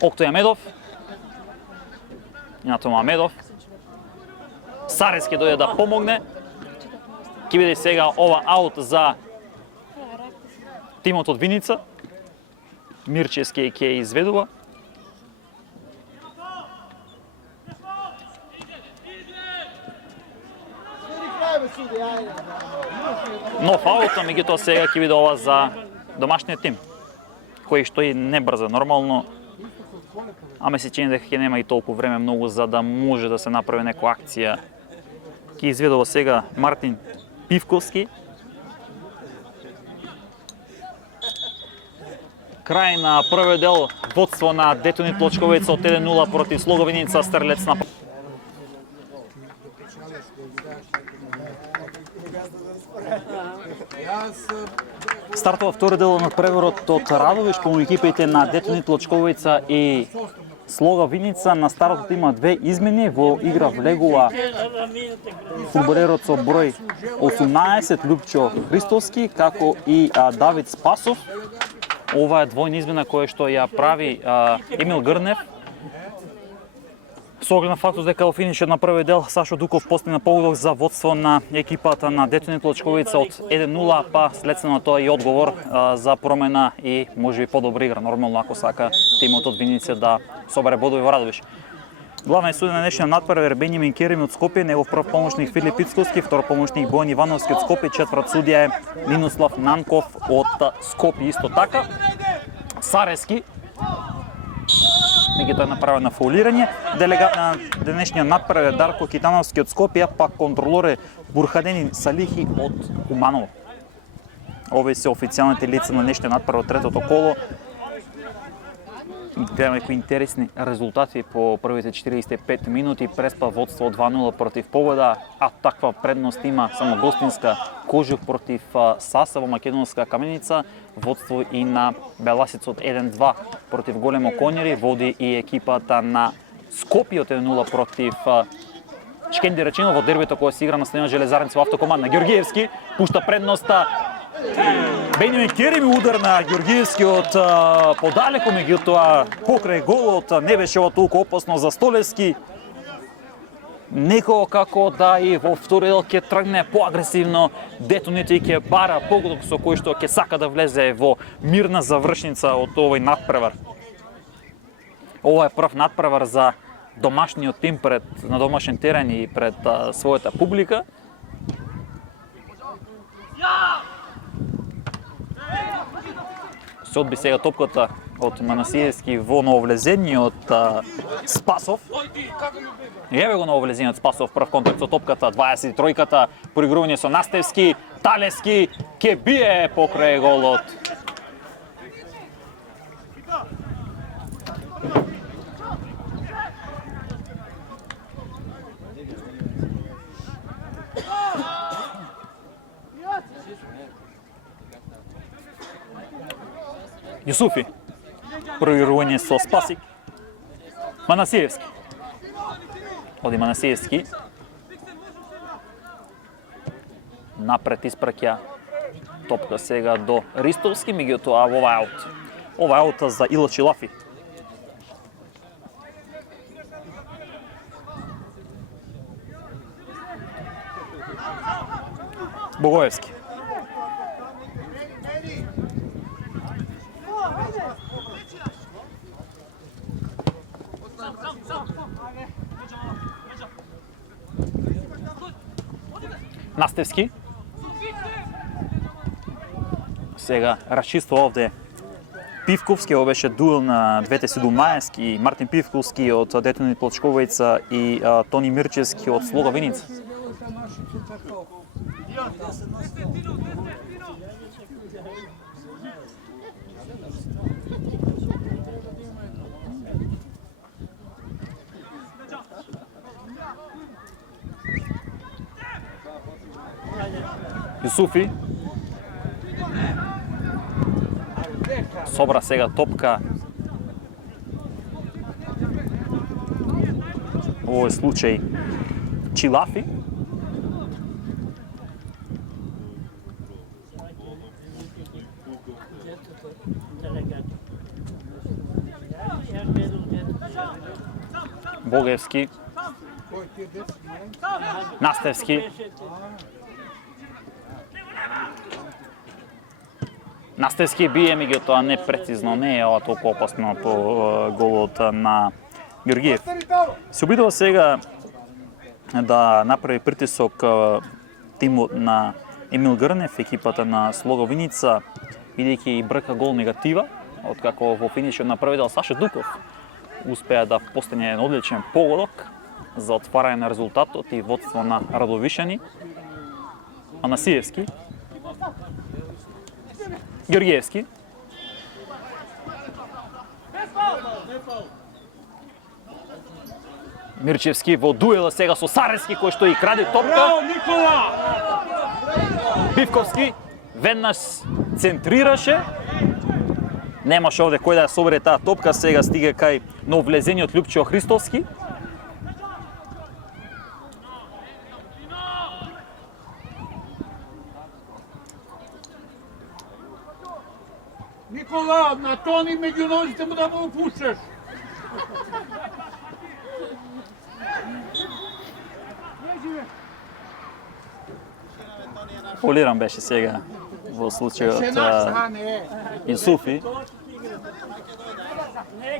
Октој Амедов. Инатома Амедов. Сарес ќе дојде да помогне. Ќе биде сега ова аут за тимот од Виница. Мирчевски ќе изведува. Нов аут, меѓутоа сега ќе биде ова за домашниот тим, кој што и не брза нормално, аме се чини дека ќе нема и толку време многу за да може да се направи некоја акција. Ќе изведува сега Мартин Пивковски. Крај на првиот дел, водство на Детонит Плочковица од 1-0 против Слога Виница, стрелец на Стартува втори дел на преворот од Радовиш помеѓу екипите на Детонит Плочковица и Слога Виница. На стартот има две измени, во игра влегува фудбалерот со број 18 Лупчо Христовски, како и Давид Спасов. Ова е двојна измена која што ја прави Емил Грнев. Со оглед на фактот дека во финишот на првиот дел Сашо Дуков постигна погодок за водство на екипата на Детонит Плочковица од 1-0, па следствено тоа и одговор за промена и можеби подобра игра. Нормално ако сака тимот од Виница да собере бодови во Радовиш. Главна судија на днешниот натпревар Бенјамин Керим од Скопје, негов прв помошник Филип Ицковски, втор помошник Бојан Ивановски од Скопје, четврт судија е Нинослав Нанков од Скопје исто така. Сарески меѓутоа направено фаулирање. Делегат на денешниот натпревар Дарко Китановски од Скопје, пак контролор Бурхадени Салихи од Куманово. Овие се официјалните лица на днешниот натпревар од третото коло. Гледаме кои интересни резултати по првите 45 минути. Преспа водство 2-0 против Победа, а таква предност има само гостинска Кожух против Саса во македонска Каменица. Водство и на Беласица од 1-2 против Големо Конјери. Води и екипата на Скопје од 1-0 против Шкенди Речено во дербито кој се игра на стадионот Железарница во автокоманд на Георгиевски. Пушта предноста Бенјамин Керим, удар на Георгиевски од подалеку, меѓутоа покрај голот не беше ова толку опасно за Столевски. Некако како да и во втори дел ќе тргне поагресивно Детонит и ќе бара погодок со кој што ќе сака да влезе во мирна завршница од овој натпревар. Ова е прв натпревар за домашниот тим на домашен терен и пред својата публика. Се одби сега топката од Манасиевски во нововлезение од Спасов. Еве го нововлезение од Спасов, прв контакт со топката, 23-ката, проигрување со Настевски, Талески ќе бие покрај голот. Јусуфи, проигрување со Спасик. Манасиевски. Оди Манасиевски. Напред испраќа топка сега до Ристовски, меѓутоа ова аут. Ова аут за Илачи Лафи. Богоевски. Настевски. Сега расчиства овде Пивковски, ова беше дуел на двете седумнаески, Мартин Пивковски од Детонит Плочковица и Тони Мирчевски од Слога Виница. Юсуфи. Собра сега топка. Во овој случај Чилафи. Богевски. Настевски. Настевски бие, меѓутоа не прецизно, не е ова толку опасно по голот на Георгиев. Се обидува сега да направи притисок тимот на Емил Грнев, екипата на Слога Виница, бидејќи и брка гол негатива, откако во финишот на први дел Саша Дуков успеа да постигне еден одличен погодок за отварање на резултатот и водство на Радовишани. Анасиевски. Георгиевски. Мирчевски во дуела сега со Сарески, кој што и краде топка. Бивковски веднаш центрираше. Немаше овде кој да ја собере таа топка, сега стига кај нововлезениот Љупчо Христовски. Никола, на Тони меѓу нозите му да му пушеш. Фолиран беше сега во случајот Юсуфи.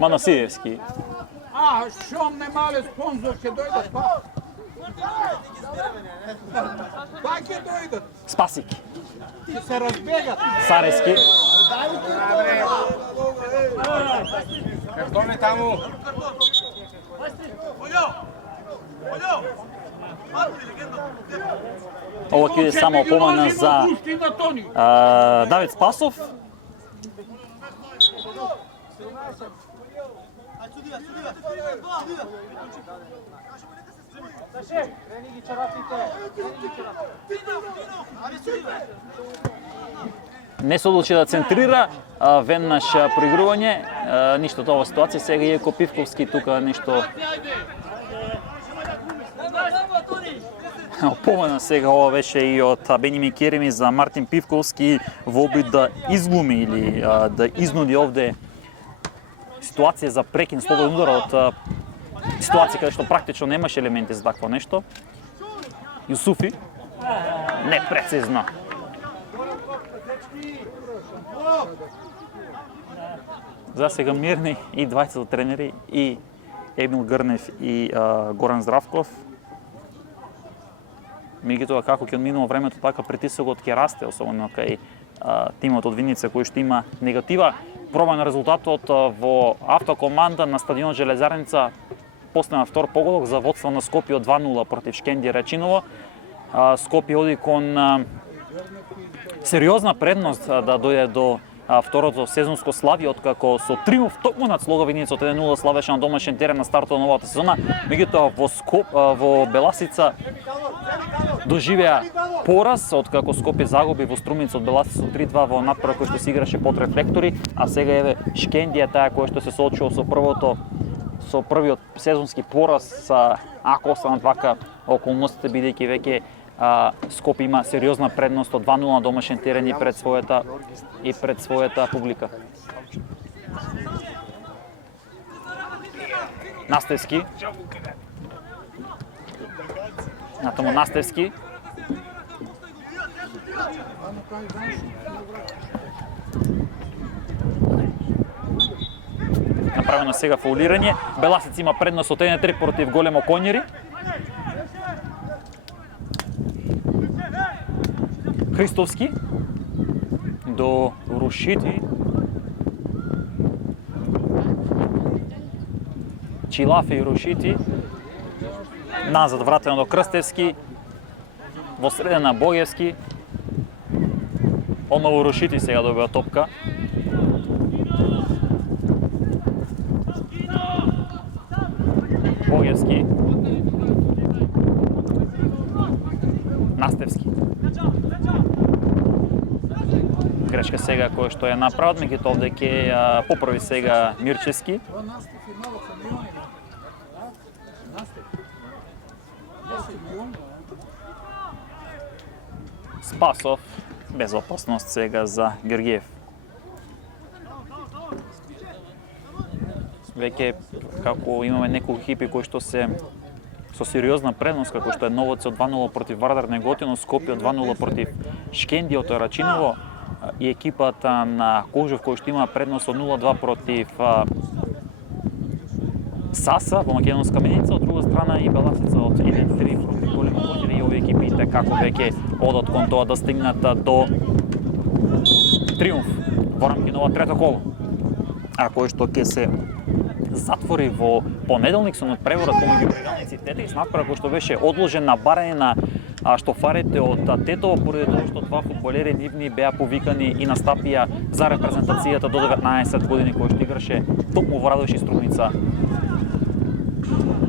Манасиевски. Шом не мале спонзор ќе дојдат, па. Па ќе дојдат. Спасики. Ќе се разбегат. Сарески. Картоне таму. Ова ќе е само помана за Давид Спасов. Не се одлучи да центрира, веднаш проигрување, ништо тоа ситуација, сега Јеко Пивковски тука нешто помена сега ова беше и од Бенјамин Кереми за Мартин Пивковски во обид да изглуми или да изнуди овде ситуација за прекин слободен удар од ситуација каде што практично немаше елементи за такво нешто. Юсуфи непрецизно. За сега мирни и двајцата тренери, и Емил Грнев и Горан Здравков. Меѓутоа како ќе одминува времето, така притисокот ќе расте, особено кај тимот од Виница кој што има негатива. Проба на резултатот во автокоманда на стадионот Железарница постана втор погодок за водство на Скопје од 2:0 против Шкендија Рачиново. Скопје оди кон сериозна предност да дојде до второто сезонско слави, откако со триумф токму над Слога Виница од 1:0 славеше на домашен терен на стартот на новата сезона. Меѓутоа во Беласица доживеа пораз, откако Скопје загуби во Струмица од Беласица со 3:2 во натпревар кој што се играше под рефлектори, а сега еве Шкендија таа која што се соочува со првиот сезонски пораз, ако останат вака околностите, бидејќи веќе Скопје има сериозна предност од 2:0 на домашен терен и пред својата публика. Настевски. Натаму Настевски. Направено сега фаулирање. Беласица има предност од 1-3 против Големо Конјери. Христовски до Рушити. Чилафи и Рушити. Назад вратено до Крстевски. Во средина Богевски. Одново Рушити сега добива топка. Богевски. Матевски. Грешка сега кој што е направат, меѓутоа овде ќе поправи сега Мирчевски. Това настъпи много камиони. Настъпи. 10 милиона. Спасов, без опасност сега за Георгиев. Веќе како имаме неколку екипи кои што се со сериозна предност, како што е Новоци од 2-0 против Вардар Неготино, Скопје од 2-0 против Шкенди од Рачиново и екипата на Кожев кој што има предност од 0-2 против Саса во Македонска Меница, од друга страна и Беласица од 1-3 против Големо Конјево, и овие екипи како веќе одат кон тоа да стигнат до триумф во рамки на ова трето коло, а кој што ќе се затвори во понеделник со надпреворот помеѓу Брегалници и Тетевис, надпревар кој што беше одложен на барање на штофарите од Тетово, поради тоа што два фудбалери нивни беа повикани и настапија за репрезентацијата до 19 години, кој што играше токму во Радош и Струмица.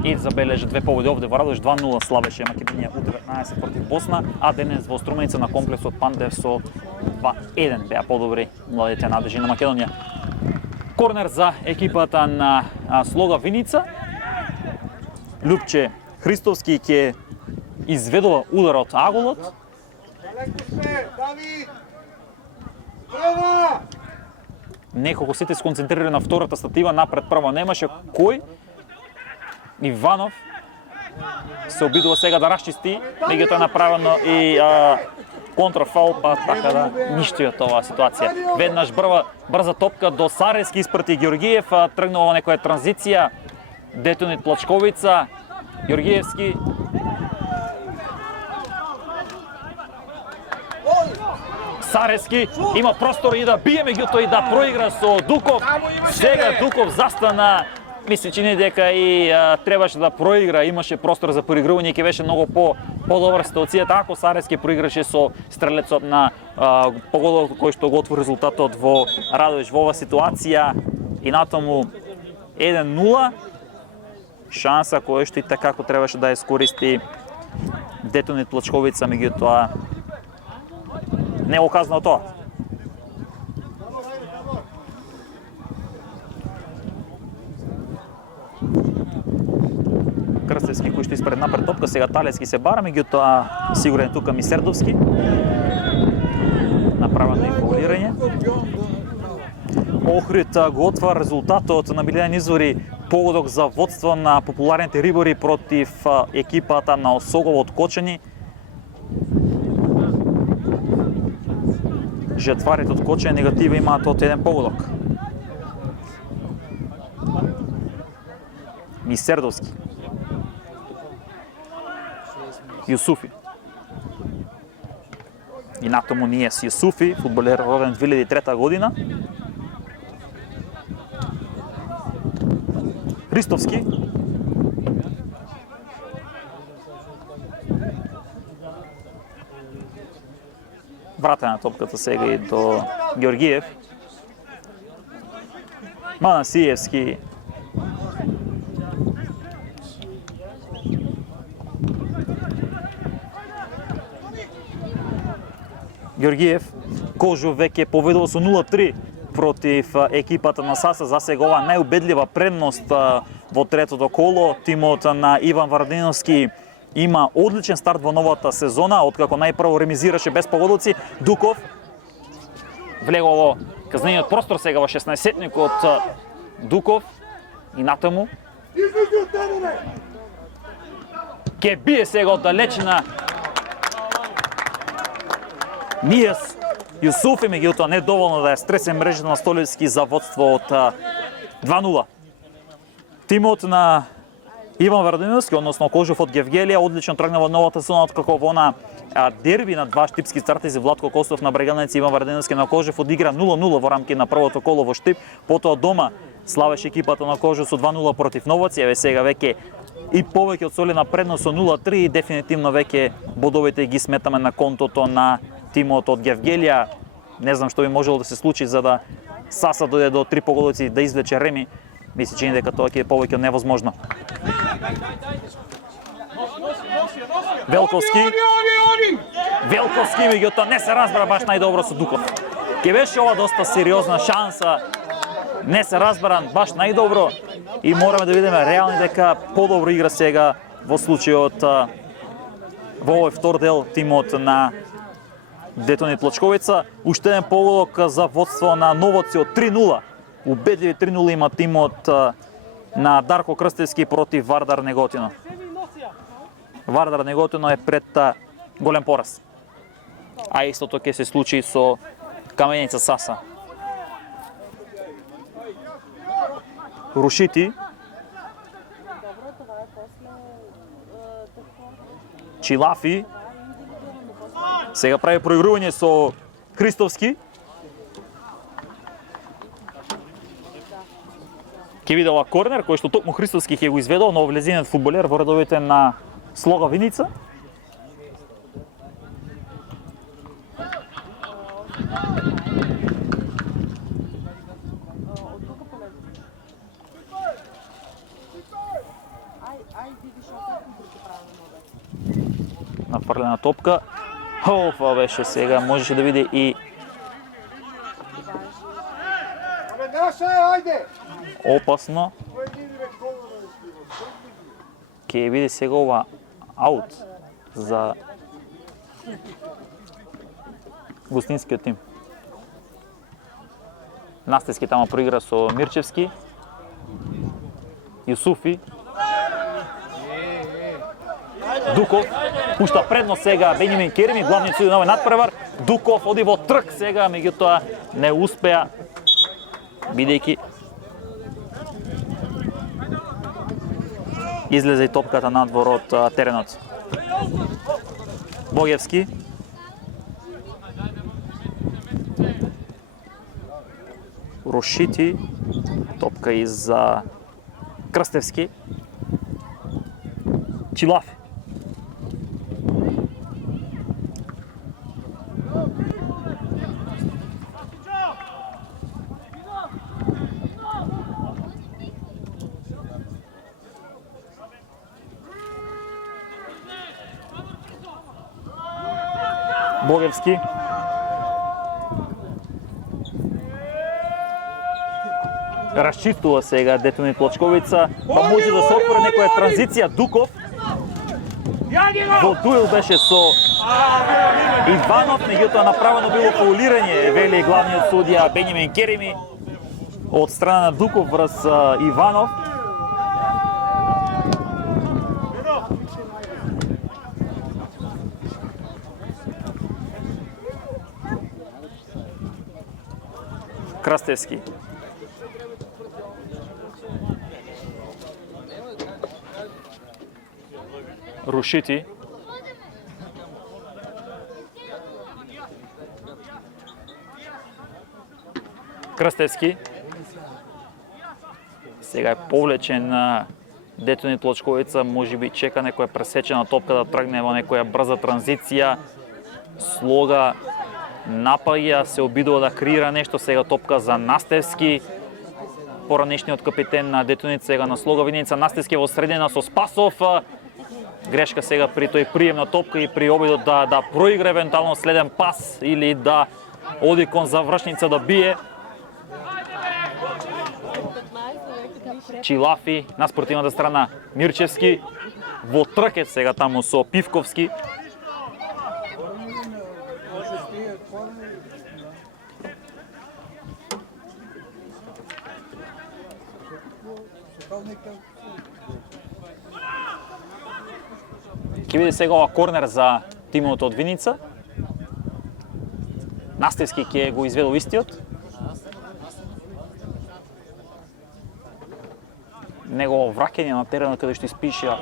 И забележа две победи овде во Радош, 2-0 слабеше Македонија U19 против Босна, а денес во Струмица на комплексот Пандев со 2-1 беа подобри младите надежи на Македонија. Корнер за екипата на Слога Виница. Лјупче Христовски ќе изведува ударот аголот. Неколку сите сконцентрира на втората статива, напред прва немаше кој. Иванов се обидува сега да расчисти, меѓутоа направено и контрафаул, па така да ништо од оваа ситуација. Веднаш брза топка до Сарески, испрати Георгиев, тргнува во некоја транзиција, Детонит Плачковица, Георгиевски. Сарески има простор и да бие, меѓутоа и да проигра со Дуков. Сега Дуков застана. Мисли, чини дека и требаше да проигра, имаше простор за проигрување, ќе беше многу по-добра ситуацијата ако Сарески проиграше со стрелецот на погодот кој што го отвори резултатот во Радовиш во оваа ситуација. И натаму 1-0, шанса која што и така требаше да искористи Детонит Плачковица, меѓутоа не го казна тоа. Крстевски кој што испред напред топка, сега Талески се бара, меѓутоа сигурен тука Мисердовски. Направено и фаулирање. Охрид го отвара резултатот на Милијан Извори, погодок за водство на популарните рибари против екипата на Осогово од Кочани. Жетварите од Кочани негатива имаат од еден погодок. Мисердовски. Јусуфи. И натаму ние с Јусуфи, фудбалер роден 2003 година. Христовски. Вратена топката сега и до Георгиев. Манасиевски. Георгиев, Кожов веќе поведува со 0-3 против екипата на Саса. За сега ова најубедлива предност во третото коло. Тимот на Иван Варадиновски има одличен старт во новата сезона, откако најпрво ремизираше без погодоци. Дуков влегол во казнениот простор сега во 16-тникот Дуков и натаму. Ке бие сега од далечина Нијас Јусуфи, меѓутоа не доволно да ја стресе мрежата на Столевски за водство од 2-0. Тимот на Иван Варадиновски, односно Кожов од Гевгелија, одлично тргна во новата сезона, откако во на дерби на два штипски стартизи Владко Костов на Брегалници и Иван Варадиновски на Кожев одигра 0-0 во рамки на првото коло во Штип, потоа дома славеше екипата на Кожев со 2-0 против Новаци, еве сега веќе и повеќе од солидна предност со 0-3 и дефинитивно веќе бодовите ги сметаме на контото на тимот од Гевгелија. Не знам што би можело да се случи за да Саса дојде до 3 погодоци да извлече реми. Мисли, чини дека тоа ќе е повеќе од невозможно. Велковски. Оди! Велковски, меѓутоа не се разбра баш најдобро со Дуков. Ке беше ова доста сериозна шанса. Не се разбран баш најдобро и мораме да видиме реални дека подобро игра сега во случајот во овој втор дел тимот на Детонит Плачковица. Уште еден погодок за водство на Новоци од 3-0. Убедливи 3-0 има тимот на Дарко Крстевски против Вардар Неготино. Вардар Неготино е пред голем пораз. А истото ќе се случи со Каменица Саса. Рушити. Чилафи. Сега прави проигрување со Христовски. Ке биде ова корнер кој што токму Христовски ќе го изведол, но влезинет фудбалер во редовите на Слога Виница. Нафрлена топка. Ова беше сега, можеше да види и опасно. Ке види сега ова аут за гостинскиот тим. Настевски тамо проигра со Мирчевски. Јусуфи. Дуков пушта предно сега Бенјамин Керими, главниот судија на овој надпревар. Дуков оди во трк сега, меѓутоа не успеа, бидејќи излезе и топката надвор од теренот. Богевски. Рушити. Топка и за Крстевски. Чилафи. Богевски. Расчистува сега Детонит Плачковица, па може да се отвори некоја транзиција. Дуков во дуел беше со Иванов, меѓутоа направено било фаулирање, вели главниот судија Бенјамин Керими од страна на Дуков врз Иванов. Крастевски. Рушити. Крстевски. Сега е повлечен на Детонит Плачковица, може би чека некоја пресечена топка да тргне во некоја брза транзиција. Слога напаѓа, се обидува да креира нешто, сега топка за Настевски. Поранешниот капитен на Детонит сега на Слога Виница. Настевски во средина со Спасов. Грешка сега при тој приемна топка и при обидот да проигра евентуално следен пас или да оди кон завршница да бие. Чилафи на спротивната страна. Мирчевски во трке сега таму со Пивковски. Ќе биде сега ова корнер за тимот од Виница. Настевски ќе го изведел истиот. Негово враќање на теренот каде што испиша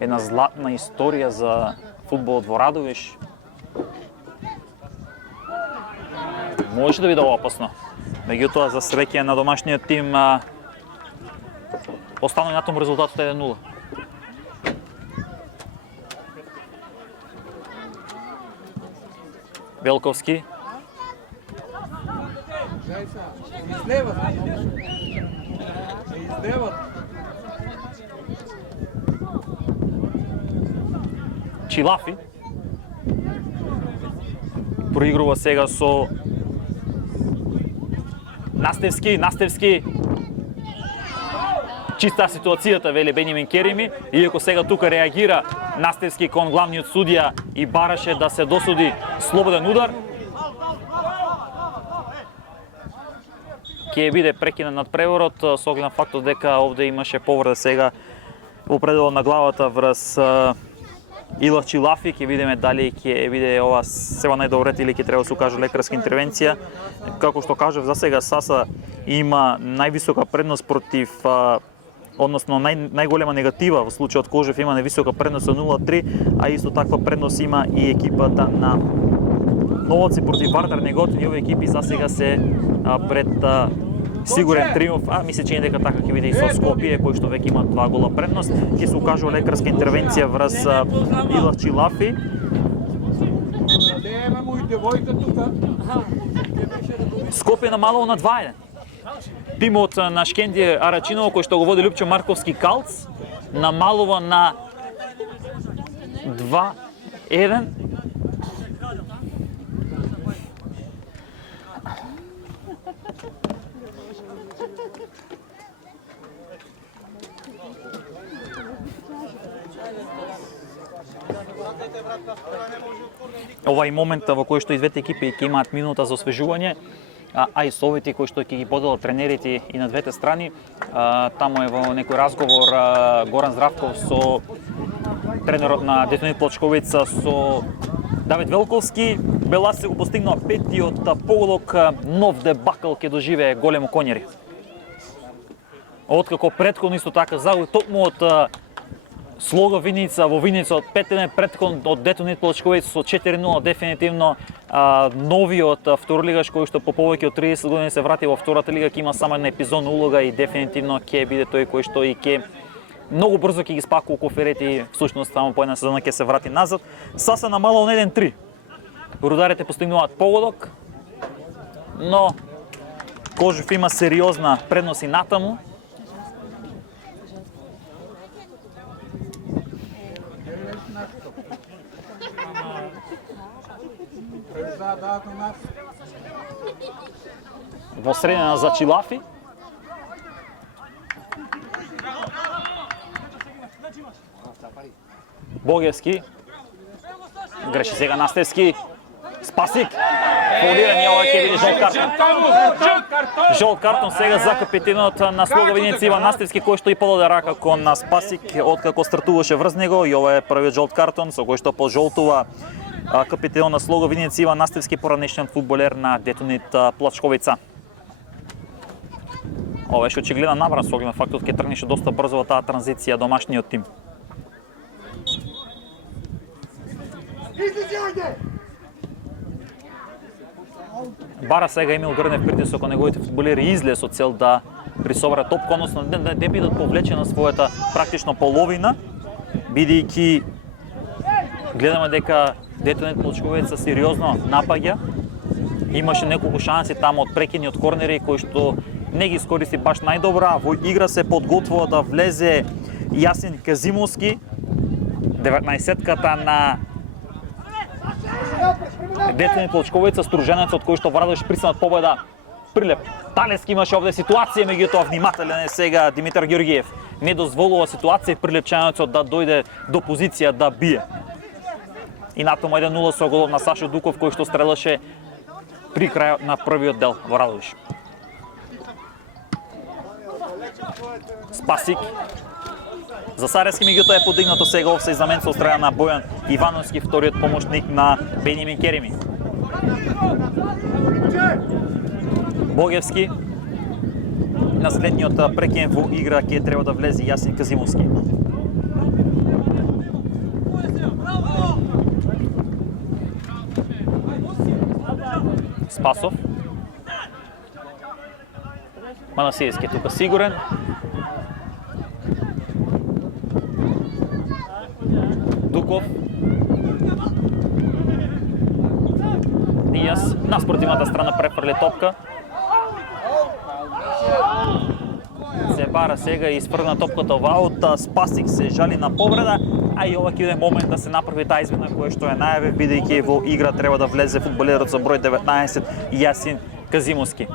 една златна историја за фудбалот во Радовиш. Може да биде опасно. Меѓутоа, за среќа на домашниот тим останува на том резултатот 1-0. Велковски. Излеват. Излеват. Чилафи. Проигрува сега со Настевски. Чиста ситуацијата, вели Бенјамин Керими, иако сега тука реагира Настевски кон главниот судија и бараше да се досуди слободен удар. Ке биде прекинат над преворот, со оглед на фактот дека овде имаше повреда сега во пределот на главата врз Илах Чилафи. Ќе видиме дали ќе биде ова сева најдобрет или ќе треба да се укаже лекарска интервенција. Како што кажав, за сега Саса има највисока предност против, односно најголема негатива во случајот Кожев има највисока предност од 0-3, а исто таква предност има и екипата на Новаци против Вардар Неготин. И овие екипи за сега се пред сигурен триумф, мисля че дека така ќе биде и со Скопје, кој што веќе има 2 гола предност. Ќе се укажува лекарска интервенција врз Илах Чилафи. Скопје намалува на 2-1. Тимот на Шкендија Арачиново, кој што го води Лјупчо Марковски Калц, намалува на 2-1. Ова е моментот во кој што и двете екипи ќе имаат минута за освежување, а и совети кои што ќе ги поделат тренерите и на двете страни. Таму е во некој разговор Горан Здравков со тренерот на Детонит Плочковица, со Давид Велковски. Беласи го постигнаа петтиот поголок, нов дебакл ќе доживее големо Конјари. Откако претходно исто така загуби токму од Слога Виница во Виница од 5-1, претходно од Детонит Плочковица со 4-0, дефинитивно новиот второлигаш кој што по повеќе од 30 години се врати во втората лига, ќе има само една епизодна улога и дефинитивно ќе биде тој кој што и ќе многу брзо ќе ги спакува коферите, всушност само по една сезона ќе се врати назад. Саса намалува на 1-3. Рударите постигнуваат погодок, но Кожев има сериозна предност и натаму. Во средина за Чилафи. Богевски. Греши сега Настевски. Спасик. Фаулирање, ова ќе биде жолт картон. Жолт картон сега за капитенот на Слога Виница Иван Настевски, кој што и подаде рака кон Спасик откако стартуваше врз него, и ова е првиот жолт картон со кој што пожолтува капитенот на Слога Виница Иван Настевски, поранешниот фудбалер на Детонит Плачковица. Ова беше очигледна набрана со оглед на фактот ќе тргнеше доста брзо во таа транзиција домашниот тим. Бара сега Емил Грнев притисок кон неговите фудбалери излез со цел да присобра топка, односно да бидат повлечени на својата практично половина, бидејќи гледаме дека Детонит Плочковица сериозно напаѓа. Имаше неколку шанси таму од прекини од корнери кои што не ги искористи баш најдобро. Во игра се подготвува да влезе Јасин Казимовски, 19-ката на Детонит Плочковица, струженецот кој што врадеше приснат победа. Прилеп Талески имаше овде ситуација, меѓутоа внимателен е сега Димитар Ѓоргиев. Не дозволува ситуација Прилепчанецот да дојде до позиција да бие. И натаму 1-0 со голов на Сашо Дуков, кој што стрелаше при крајот на првиот дел во Радовиш. Спасик за Сарески, меѓутоа е подигнато сега офсајд за мен со страна на Бојан Ивановски, вториот помошник на Бенјамин Керими. Богевски на следниот прекин во игра ќе треба да влезе Јасин Казимовски. Спасов. Манасиевски тука сигурен. Дуков. Дијас на спротивната страна префрли топка. Се бара сега и изфргна топката во аут. Спасик се жали на повреда. а и ова ќе биде момент да се направи таа измена која што е најавив, бидејќи во игра треба да влезе фудбалерот за број 19 Јасин Казимовски.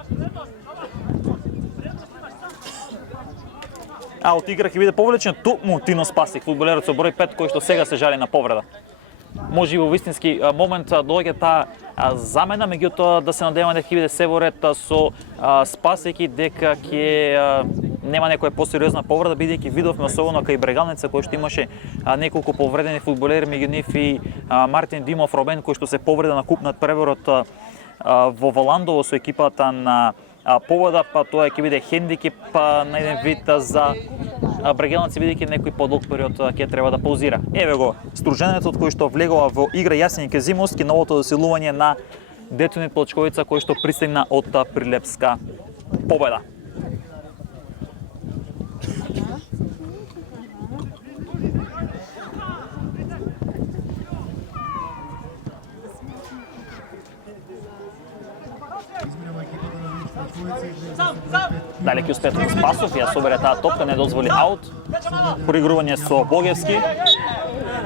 А од игра ќе биде повлечен токму Тино Спасик, фудбалерот со број 5 кој што сега се жали на повреда. Може и во вистински момент доаѓа таа замена, меѓутоа да се надеваме дека ќе биде се во ред со Спасик и дека ќе нема некоја посериозна повреда, бидејќи видовме особено кај Брегалница кој што имаше неколку повредени фудбалери, меѓу нив и Мартин Димов Робен кој што се повреда на куп надпреварот во Валандово со екипата на Повода, па тоа ќе биде хендикеп на еден вид за Брегелници, бидејќи некој подолг период ќе треба да паузира. Еве го струженецот кој што влегува во игра Јасин Казимовски, новото засилување на Детонит Плачковица кој што пристигна од Прилепска Победа. Дали ќе успеат Спасов, ја собере таа топка, не дозволи аут. Проигрување со Богевски.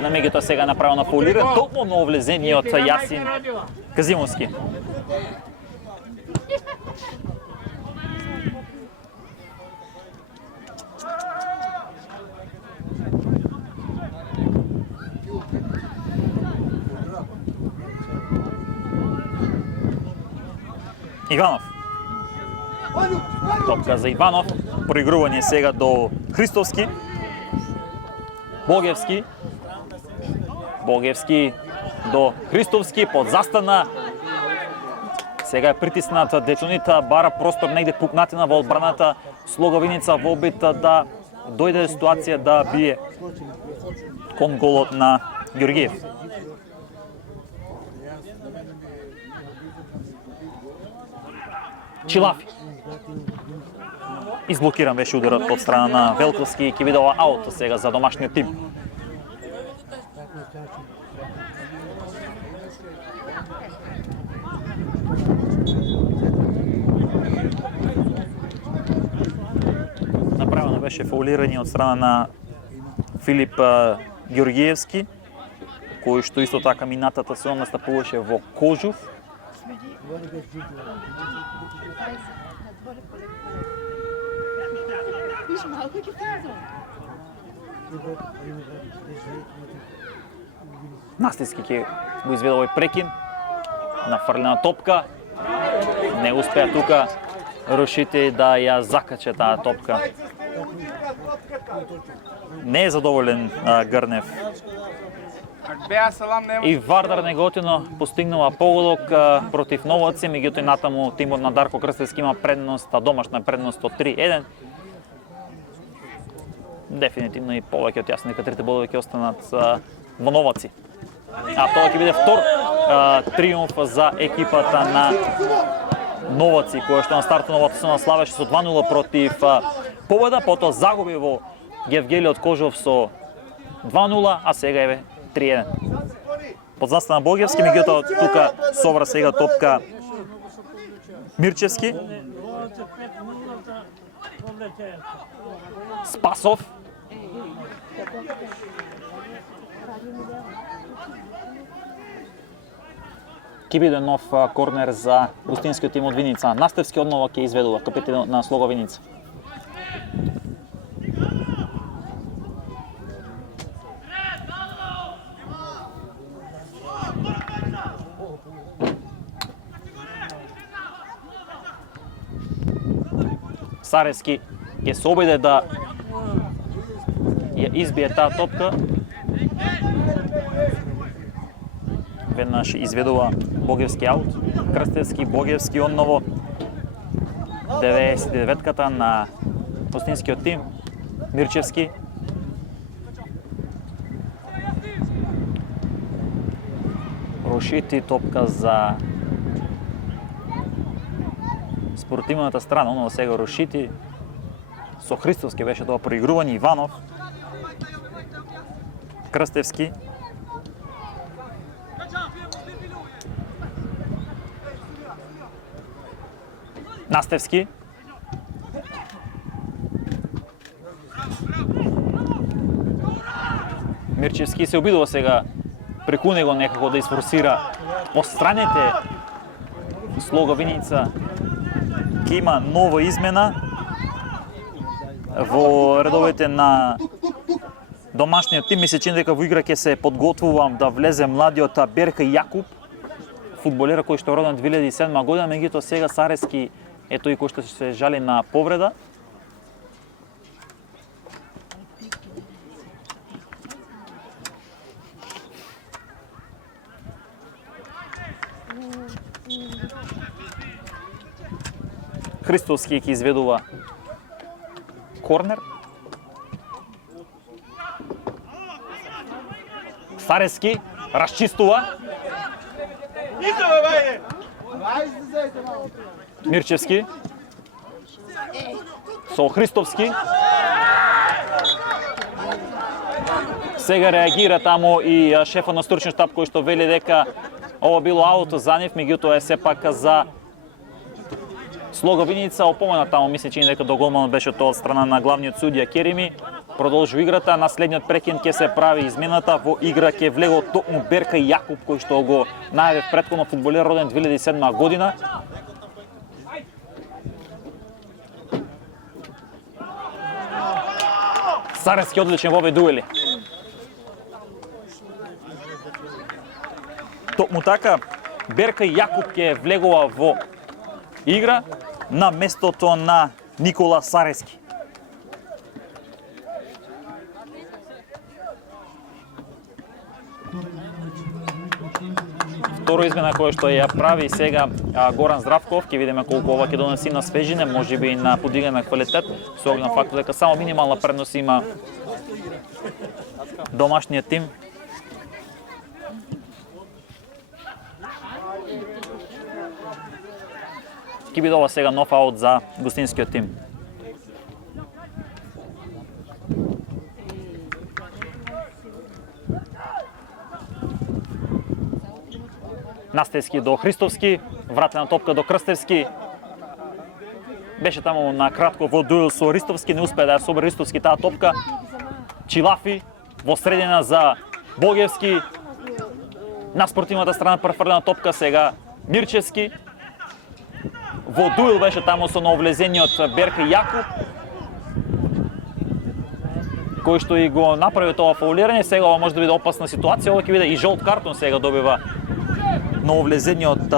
На меѓутоа сега направено фаулирање, токму ново влезение од Јасин Казимовски. Иванов. Топка за Иванов. Проигрување сега до Христовски. Богевски. Богевски до Христовски под застана. Сега е притиснат Детонита, бара простор негде пукнатина во одбраната. Слоговиница во обид да дојде ситуација да бие кон голот на Ѓоргиев. Чилафи. Изблокиран беше ударот од страна на Велковски и ќе биде ова аут сега за домашниот тим. Направено беше фаулирање од страна на Филип Ѓоргиевски, кој што исто така минатата сезона настапуваше во Кожув. Настиски ќе го изведе овој прекин. Нафрлена топка. Не успеа тука Рушити да ја закаче таа топка. Не е задоволен Грнев. И Вардар Неготино постигнува погодок против Новоци, меѓутоа натаму тимот на Дарко Крстевски има предност, домашна предност од 3-1. Дефинитивно и повеќе од јасно дека трите бодови ќе останат во Новоци. А тоа ќе биде втор триумф за екипата на Новоци, која што на стартот на оваа сезона славеше со 2-0 против Победа, потоа загуби во Гевгели од Кожов со 2-0, а сега еве 3-1. Под застана Богевски, меѓутоа тука собра сега топка Мирчевски. Спасов. Ќе биде нов корнер за гостинскиот тим од Виница. Настевски одново ќе изведува капитан на Слога Виница. Сарески ќе се обиде да ја избие таа топка. Веднаш изведува Богевски аут. Крстевски, Богевски одново. 99-ката на гостинскиот тим. Мирчевски. Рушити топка за спортивната страна, но сега Рушити. Со Христовски беше тоа проигрување. Иванов. Крстевски. Настевски. Мирчевски се обидува сега преку него некако да изфорсира по страните. Слога Виница ќе има нова измена во редовите на домашниот тим. Ми се чини дека во игра ќе се подготвувам да влезе младиот Берка Јакуб, фудбалер кој што е роден 2007 година, меѓутоа сега Сарески е тој кој што се жали на повреда. Христовски ќе изведува корнер. Сарески расчистува. Мирчевски со Христовски. Сега реагира таму и шефот на стручен штаб кој што вели дека ова било ауто за нив, меѓутоа е сепак за Слога Виница. Опомена таму, мисли че дека до голманот беше тоа од страна на главниот судија Керими. Продолжува играта, на следниот прекин ќе се прави измената, во игра ќе влегол токму Берка Јакуб кој што го најаве претходно, фудбалер роден 2007 година. Сарески одличен во овие дуели. Токму така, Берка Јакуб ќе влегува во игра на местото на Никола Сарески. Второ измена која што ја прави сега Горан Здравков, ќе видиме колку ова ќе донеси на свежине, можеби и на подигане на квалитет, со оглед на фактот дека само минимална предност има домашниот тим. Ќе биде ова сега нов аут за гостинскиот тим. Настевски до Христовски, вратена топка до Крстевски. Беше таму на кратко во дуел со Ристовски, не успее да ја собере Ристовски таа топка. Чилафи во средина за Богевски. На спортивната страна префрлена топка сега Мирчевски. Во дуел беше таму со нововлезениот Берка Јакуб, кој што и го направи тоа фаулирање. Сега ова може да биде опасна ситуација, ова ќе биде и жолт картон, сега добива нововлезениот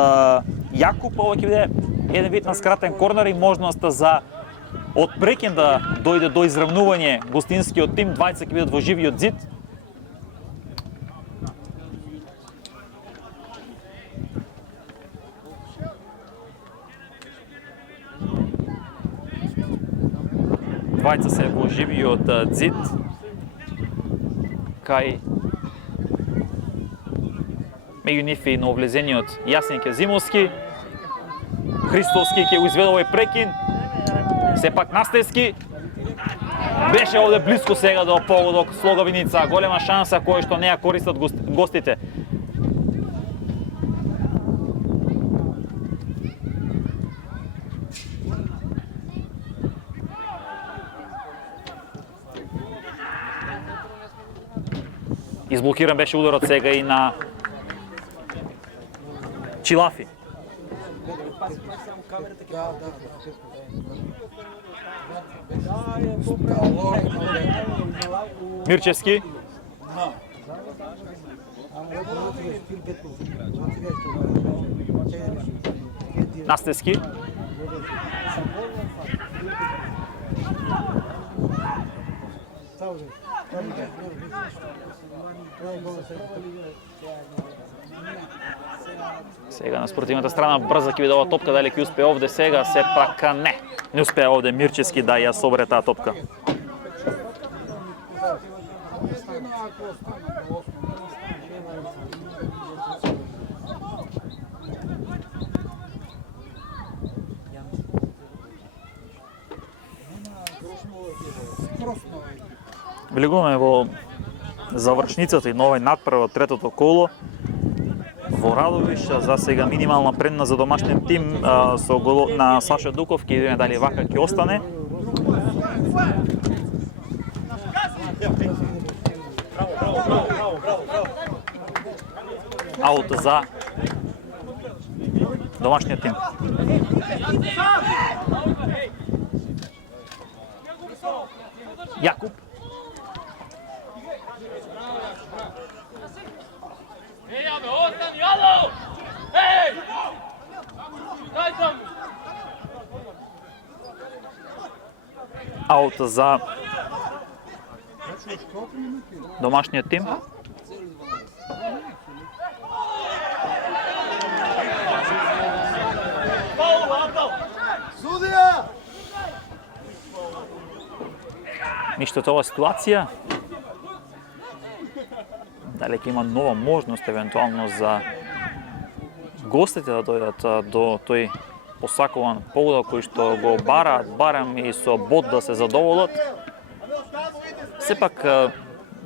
Јакуб. Ова ќе биде еден вид на скратен корнер и можност за од прекин да дојде до изравнување гостинскиот тим. Двајца ќе бидат во живиот зид. Двајца се во живиот зид кај меѓу нив и нововлезениот Јасен Kezimовски. Христовски ќе го изведе овој прекин. Сепак Настевски беше овде близко сега до погодок. Слога Виница, голема шанса која што не ја користат гостите. Изблокиран беше ударот сега и на Чилафи. Мирчевски. Настевски. Сега на спортивната страна брза ќе биде ова топка, дали ќе успее овде сега, сепак не успее овде Мирчевски да ја собере таа топка. Влегуваме во завршницата и на овој надпревар од третото коло. Во Радовиш, за сега минимална предност за домашниот тим со гол на Саша Дуков. Ќе видиме дали вака ќе остане. аут за домашният тим. Jakub. Аут за домашният тим. Нищо това ситуация. Дали има нова можност евентуално за гостите да дојдат до тој посакуван погода кој што го бараат, барам и со бод да се задоволат. Сепак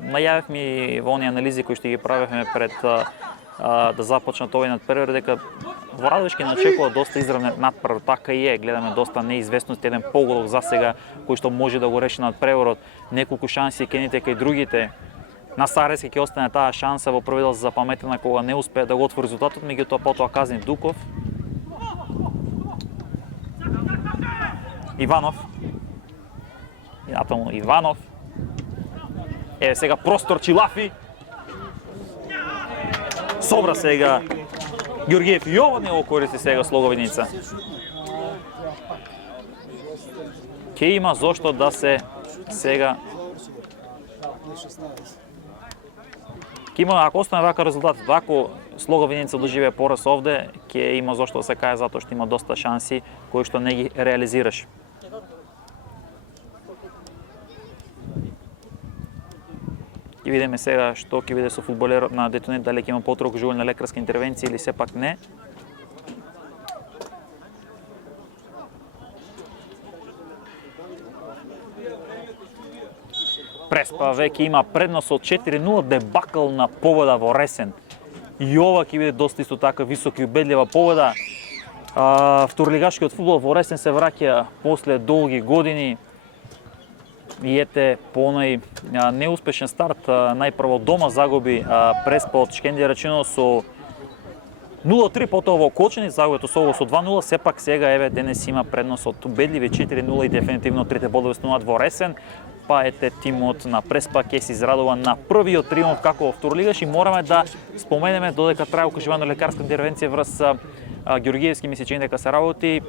најавивме и во оние анализи кои што ги правевме пред да започнат овој надпревар дека во Радовишки начекува доста изравнет надпревар, така и е. Гледаме доста неизвестност, еден погодок за сега кој што може да го реши надпреварот, неколку шанси кените кај другите. На Сарески ќе остане таа шанса во први дел за запаметена кога не успее да го отвори резултатот, меѓутоа потоа казни Дуков. Иванов. И натаму Иванов. Еве сега простор Чилафи. Собра сега Георгиев и ова не го користи сега Слоговиница. Ке има зошто да се сега ако остане вака резултатот, ако Слоговиница доживее пораз овде, ќе има зошто да се кае затоа што има доста шанси кои што не ги реализираш. И видиме сега што ќе биде со фудбалерот на Детонет, дали ќе има потребно жување на лекарска интервенција или сепак не. Преспа веќе има предност од 4-0, дебакл на победа во Ресен. И ова ќе биде доста исто така висока и убедлива победа. Второлигашкиот фудбал во Ресен се враќа после долги години. И ете, по оној неуспешен старт, најпрво дома загуби Преспа од Шкендија речено со 0-3, потоа во Кочани загубето со 2-0, сепак сега еве денес има предност од убедливи 4-0 и дефинитивно трите бодови стануваат во Ресен. Па ете тимот на Преспа ќе се израдува на првиот триумф како во второлигаш и мораме да споменеме додека трае укажувано лекарска интервенција врз Георгиевски ми се чини дека се работи.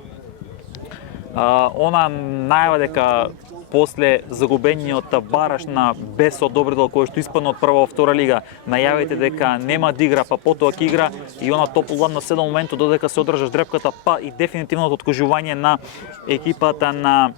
Она најава дека после загубениот бараш на Бесо Добридол кој што испадна од прва во втора лига, најавите дека нема да игра, па потоа ќе игра и она топол на 7 моментот додека се одржаш дрепката, па и дефинитивното откажување на екипата на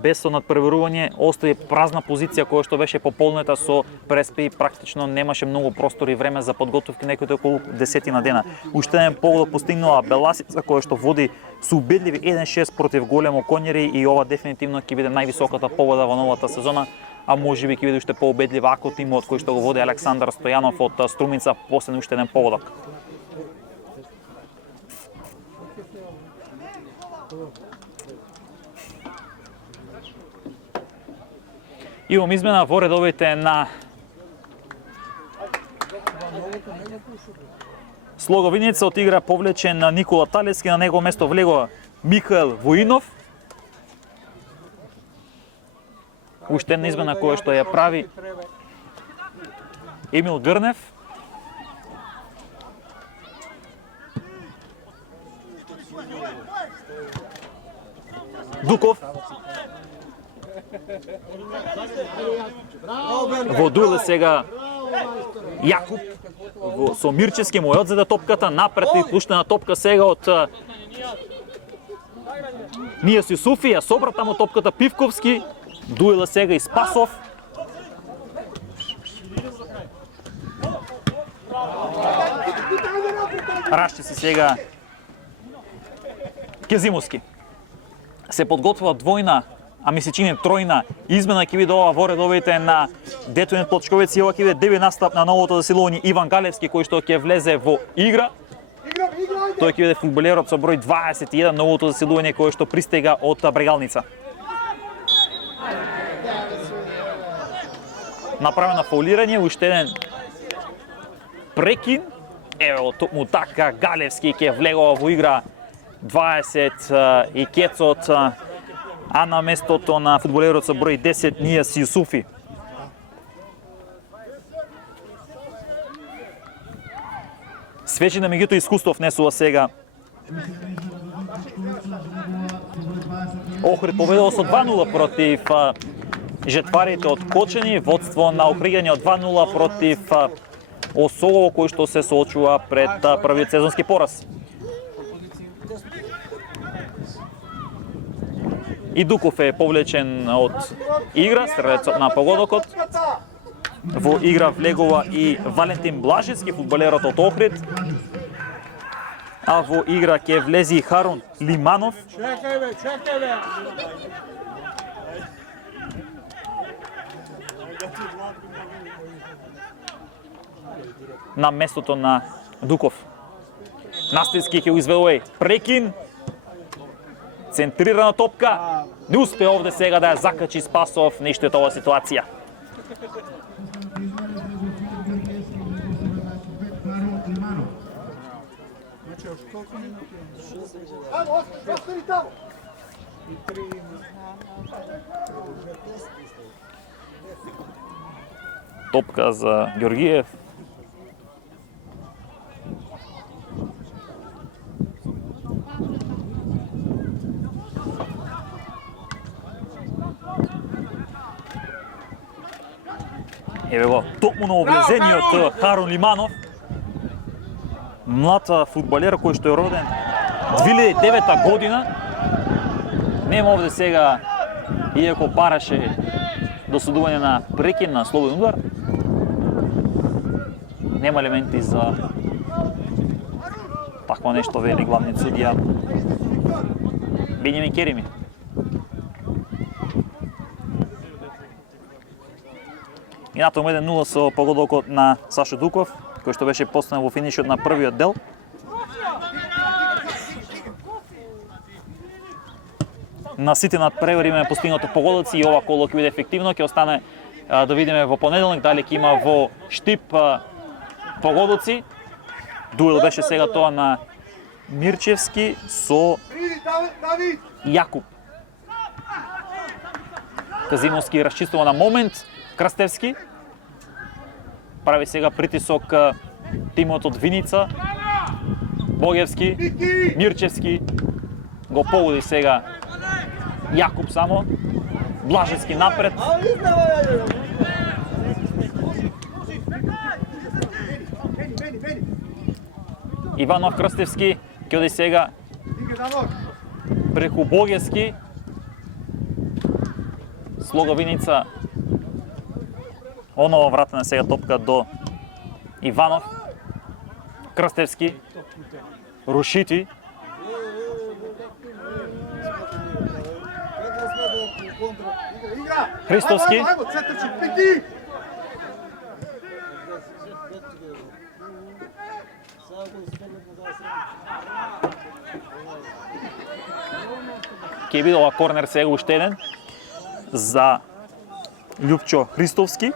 Бесо надпреварување остави празна позиција која што беше пополнета со Преспа и практично немаше многу простор и време за подготовки некои околу 10 дена. Уште еден погодок постигнала Беласица која што води со убедливи 1-6 против Големо Конјери и ова дефинитивно ќе биде највисоката победа во новата сезона, а можеби ќе биде уште поубедлива ако тимот кој што го води Александар Стојанов од Струмица постигне уште еден погодок. Имам измена во редовите на Слоговиница, од игра повлечен на Никола Талевски, на него место влегува Михаел Воинов. Уште една измена која што ја прави Емил Грнев. Дуков. Во дуеле сега Јакуп со Мирчевски му ја одзеде топката напред и пуштена топка сега од Нијас Јусуфи, ја собра таму топката Пивковски, дуеле сега и Спасов. Рашче се сега Кезимовски. Се подготвува двојна, а ми се чини тројна измена ќе биде ова во редовите на Детонет Плочковец и ова ќе биде деви настап на новото засилување Иван Галевски кој што ќе влезе во игра. Тој ќе биде фудбалерот со број 21, новото засилување кој што пристига од Брегалница. Направено фаулирање, уште еден прекин Ево, токму така Галевски ќе влегува во игра 20 и кецот, а на местото на фудбалерот со број 10 Нијас Јусуфи. Свечина меѓуто искуство внесува сега. Охрид победува со 2-0 против жетварите од Кочани, водство на окригање од 2-0 против Осолово, кој што се соочува пред првиот сезонски пораз. И Дуков е повлечен од игра, стрелецот на погодокот. Во игра влегува и Валентин Блажевски, фудбалерот од Охрид. А во игра ќе влези и Харун Лиманов. Чекај бе, чекај бе. На местото на Дуков. Настински ќе го изведува прекин. Центрирана топка. Не успе овде сега да ја закачи Спасов, нешто е тоа ситуација. Топка за Георгиев. Еве го, токму на облезениот Харун Лиманов. Млад фудбалер кој што е роден 2009 година. Нема овде сега, иако бараше досудување на прекин на слободен удар. Нема елементи за такво нешто, вели главниот судија Бенјамин Керими. И натаму 1-0 со погодокот на Сашо Дуков, кој што беше поставен во финишот на првиот дел. На сите надпревари имаме постигнато погодоци и ова коло ќе биде ефективно, ќе остане да видиме во понеделник дали ќе има во Штип погодоци. Дуел беше сега тоа на Мирчевски со Јакуб. Казимовски расчистува на момент, Крстевски прави сега притисок тимот од Виница. Богевски, Мирчевски го погоди сега Јакуб само. Блажевски напред. Иванов Крстевски ќе оди сега преку Богевски. Слога Виница. Онова вратена сега топка до Иванов. Крстевски. Рушити. Христовски. Ќе биде ова корнер сега уште еден за Љупчо Христовски.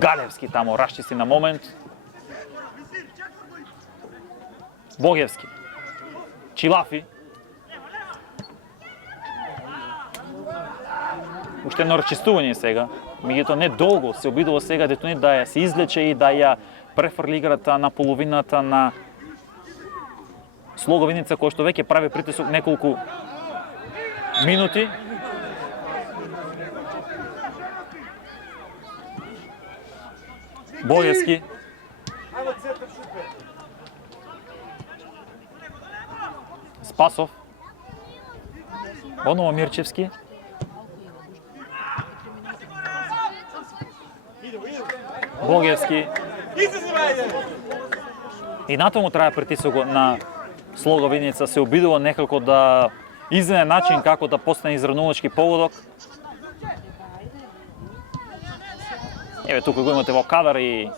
Галевски тамо расчисти на момент. Богевски. Чилафи. Уште едно расчистување сега. Меѓутоа не долго се обидува сега Детонит да ја се излече и да ја префрли играта на половината на Слога Виница, кој што веќе прави притисок неколку минути. Богевски. Спасов. Оново Мирчевски. Богевски. И натаму трае притисокот на Слога Виница, се обидува некако да изнајде начин како да постане изравнувачки погодок. Еве тука го имате во кадар и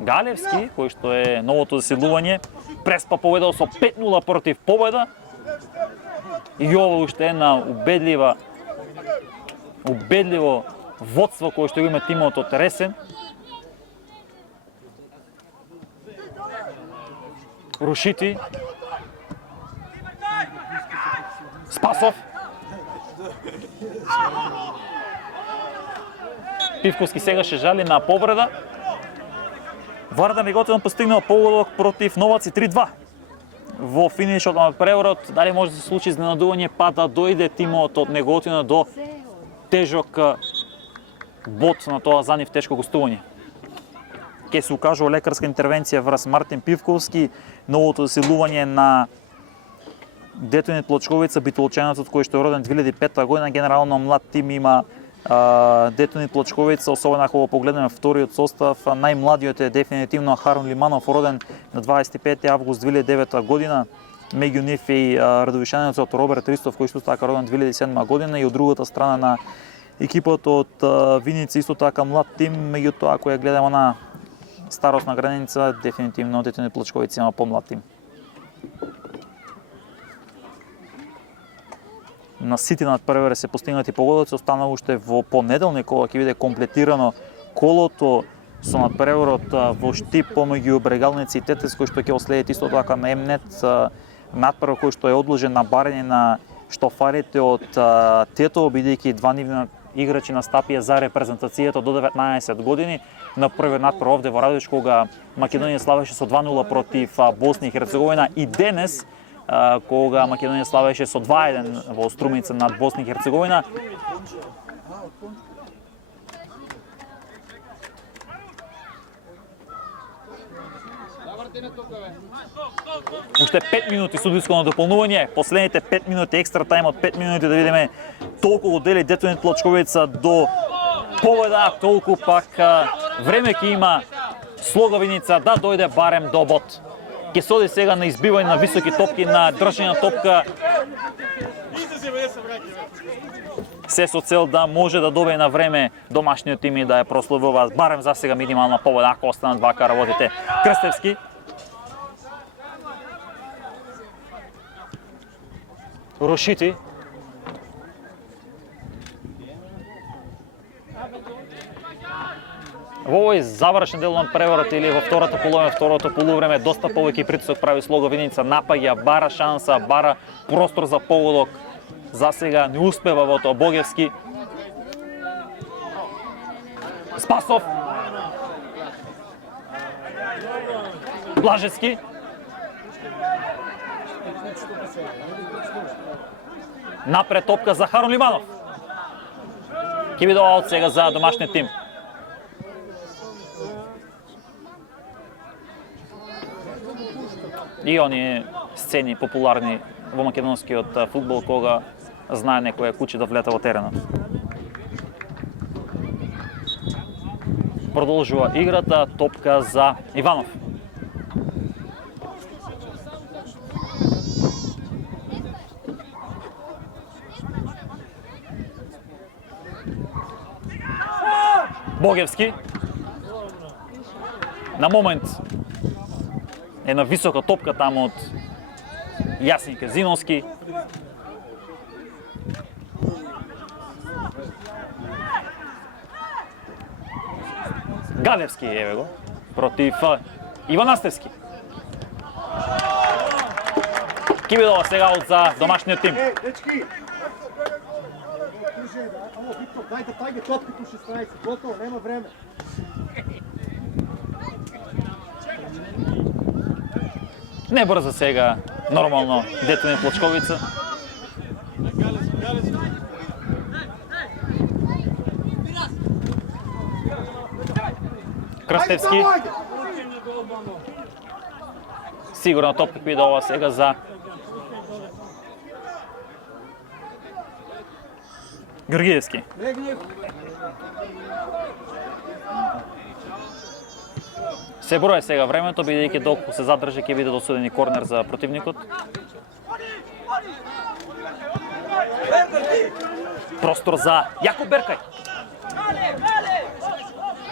Галевски, кој што е новото заседлување. Преспа победал со 5-0 против Победа. И ова уште една убедливо водство кое што го има тимот од Ресен. Рушити. Спасов. Пивковски сега ще жали на повреда. Вардар неготивно постигнал погодок против Новаци 3-2. Во финишот на преворот, дали може да се случи изненадување па да дојде тимот од неготивно до тежок бот на тоа за нив тешко гостување. Ке се укажува лекарска интервенција врз Мартин Пивковски, новото заселување на Детонит Плочковица, битолчанецот кој што е роден 2005 година, генерално млад тим има Детонит Плочковица, особено ако го погледнеме вториот состав, најмладиот е дефинитивно Харун Лиманов, роден на 25 август 2009 година. Меѓу нив и радовишанецот Роберт Ристов, кој што така роден 2007 година, и од другата страна на екипата од Виница исто така млад тим, меѓутоа ако ја гледаме на старосна граница, дефинитивно Детонит Плочковица има помлад тим. На сите надпревари се постигнати погодоци, останало уште во понеделник кога ќе биде комплетирано колото со надпреварот во Штип помеѓу Брегалници и Тетес, кој што ќе оследат исто така на Емнет, надпревар кој што е одложен на барење на штофарите од Тетово, бидејќи два нивни играчи настапија за репрезентацијата до 19 години. На првиот надпревар овде во Радовиш, кога Македонија славеше со 2-0 против Босна и Херцеговина, и денес кога Македонија славеше со 2-1 во Струмица над Босна и Херцеговина. Уште 5 минути судиско дополнување, последните 5 минути екстра тајм од 5 минути да видиме толку дели Детонит Плочковица до победа, толку пак време ќе има Слоговиница да дојде барем до бот. Ке се оди сега на избивање на високи топки, на држање на топка. Се со цел да може да добие на време домашниот тим и да ја прославува барем за сега минимална победа, ако останат вака работите. Крстевски. Рушити. Во овој завршен дел на преворот или во второто полувреме доста повеќе притисок прави Слоговиница, напаѓа, бара шанса, бара простор за погодок. За сега не успева во тоа Богевски. Спасов. Блажевски. Напред топка за Харун Лиманов. Ке биде аут сега за домашниот тим. И оние сцени популарни во македонскиот фудбал кога знае некоја куче да влета во теренот. Продолжува играта, топка за Иванов. Богевски. На момент една висока топка таму од Јасин Казиновски. Галевски еве го против Иван Астевски. Ке биде ова сега од за домашниот тим. Дечки! Дајте тајге топката 16, готово, нема време. Не брза сега, нормално, Детонит Плочковица. Крстевски. Сигурно топка ќе биде ова сега за Георгиевски. Се броја сега времето, бидејќи доколку се задржи ќе биде досуден и корнер за противникот. Простор за Јаков Беркај.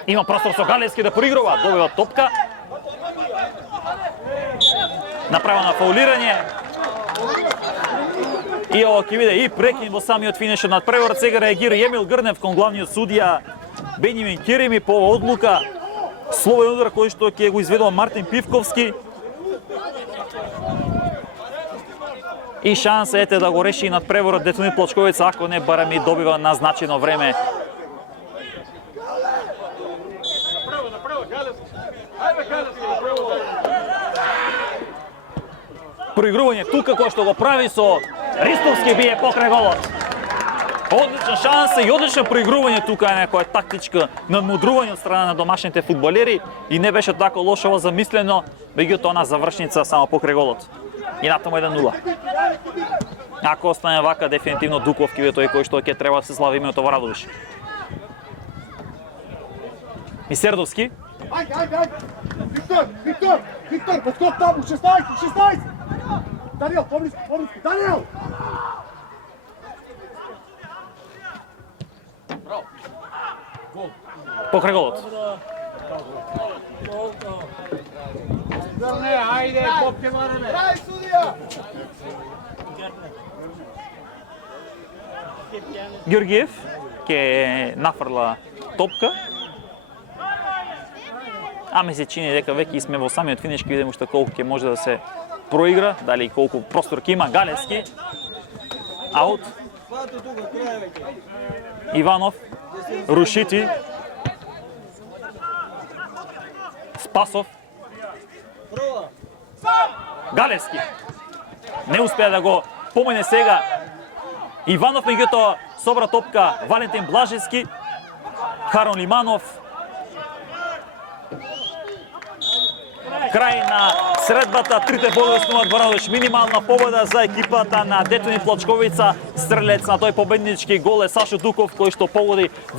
Има простор со Галевски да проигрува, добива топка. Направено фаулирање. И ово ќе биде и прекин во самиот финиш од надпреварот. Сега реагира Емил Грнев кон главниот судија Бенјамин Кереми по оваа одлука. Слободен удар кој што ќе го изведува Мартин Пивковски. И шанса ете да го реши надпреварот Детонит Плачковица, ако не барем и добива назначено време. Проигрување тука кој што го прави со Ристовски бие покрај голот. Одлична шанса и одлично проигрување тука е некоја тактичка надмудрување од страна на домашните фудбалери и не беше така лошо замислено, меѓутоа на завршница само покрај голот. И натаму 1-0. Ако остане вака, дефинитивно Дуков ќе биде тој кој што ќе треба да се слави името во Радовиш. Мисердовски. Ајде! Виктор, подскок таму, 16! Даниел, поблизко, Даниел! Покрај голот. Ајде, попке мареме. Крај судија! Георгиев ќе нафрла топка. Ми се чини дека веќе сме во самиот финиш, ќе видиме уште колку ќе може да се проигра, дали колку простор ќе има. Галевски. Аут. Иванов. Рушити. Спасов. Галевски. Не успеа да го помине сега. Иванов, меѓутоа собра топка Валентин Блажевски. Харон Лиманов. Крај на средбата, трите бодови снуват во Радовиш. Минимална победа за екипата на Детонит Плачковица. Стрелец на тој победнички гол е Сашо Дуков, кој што погоди во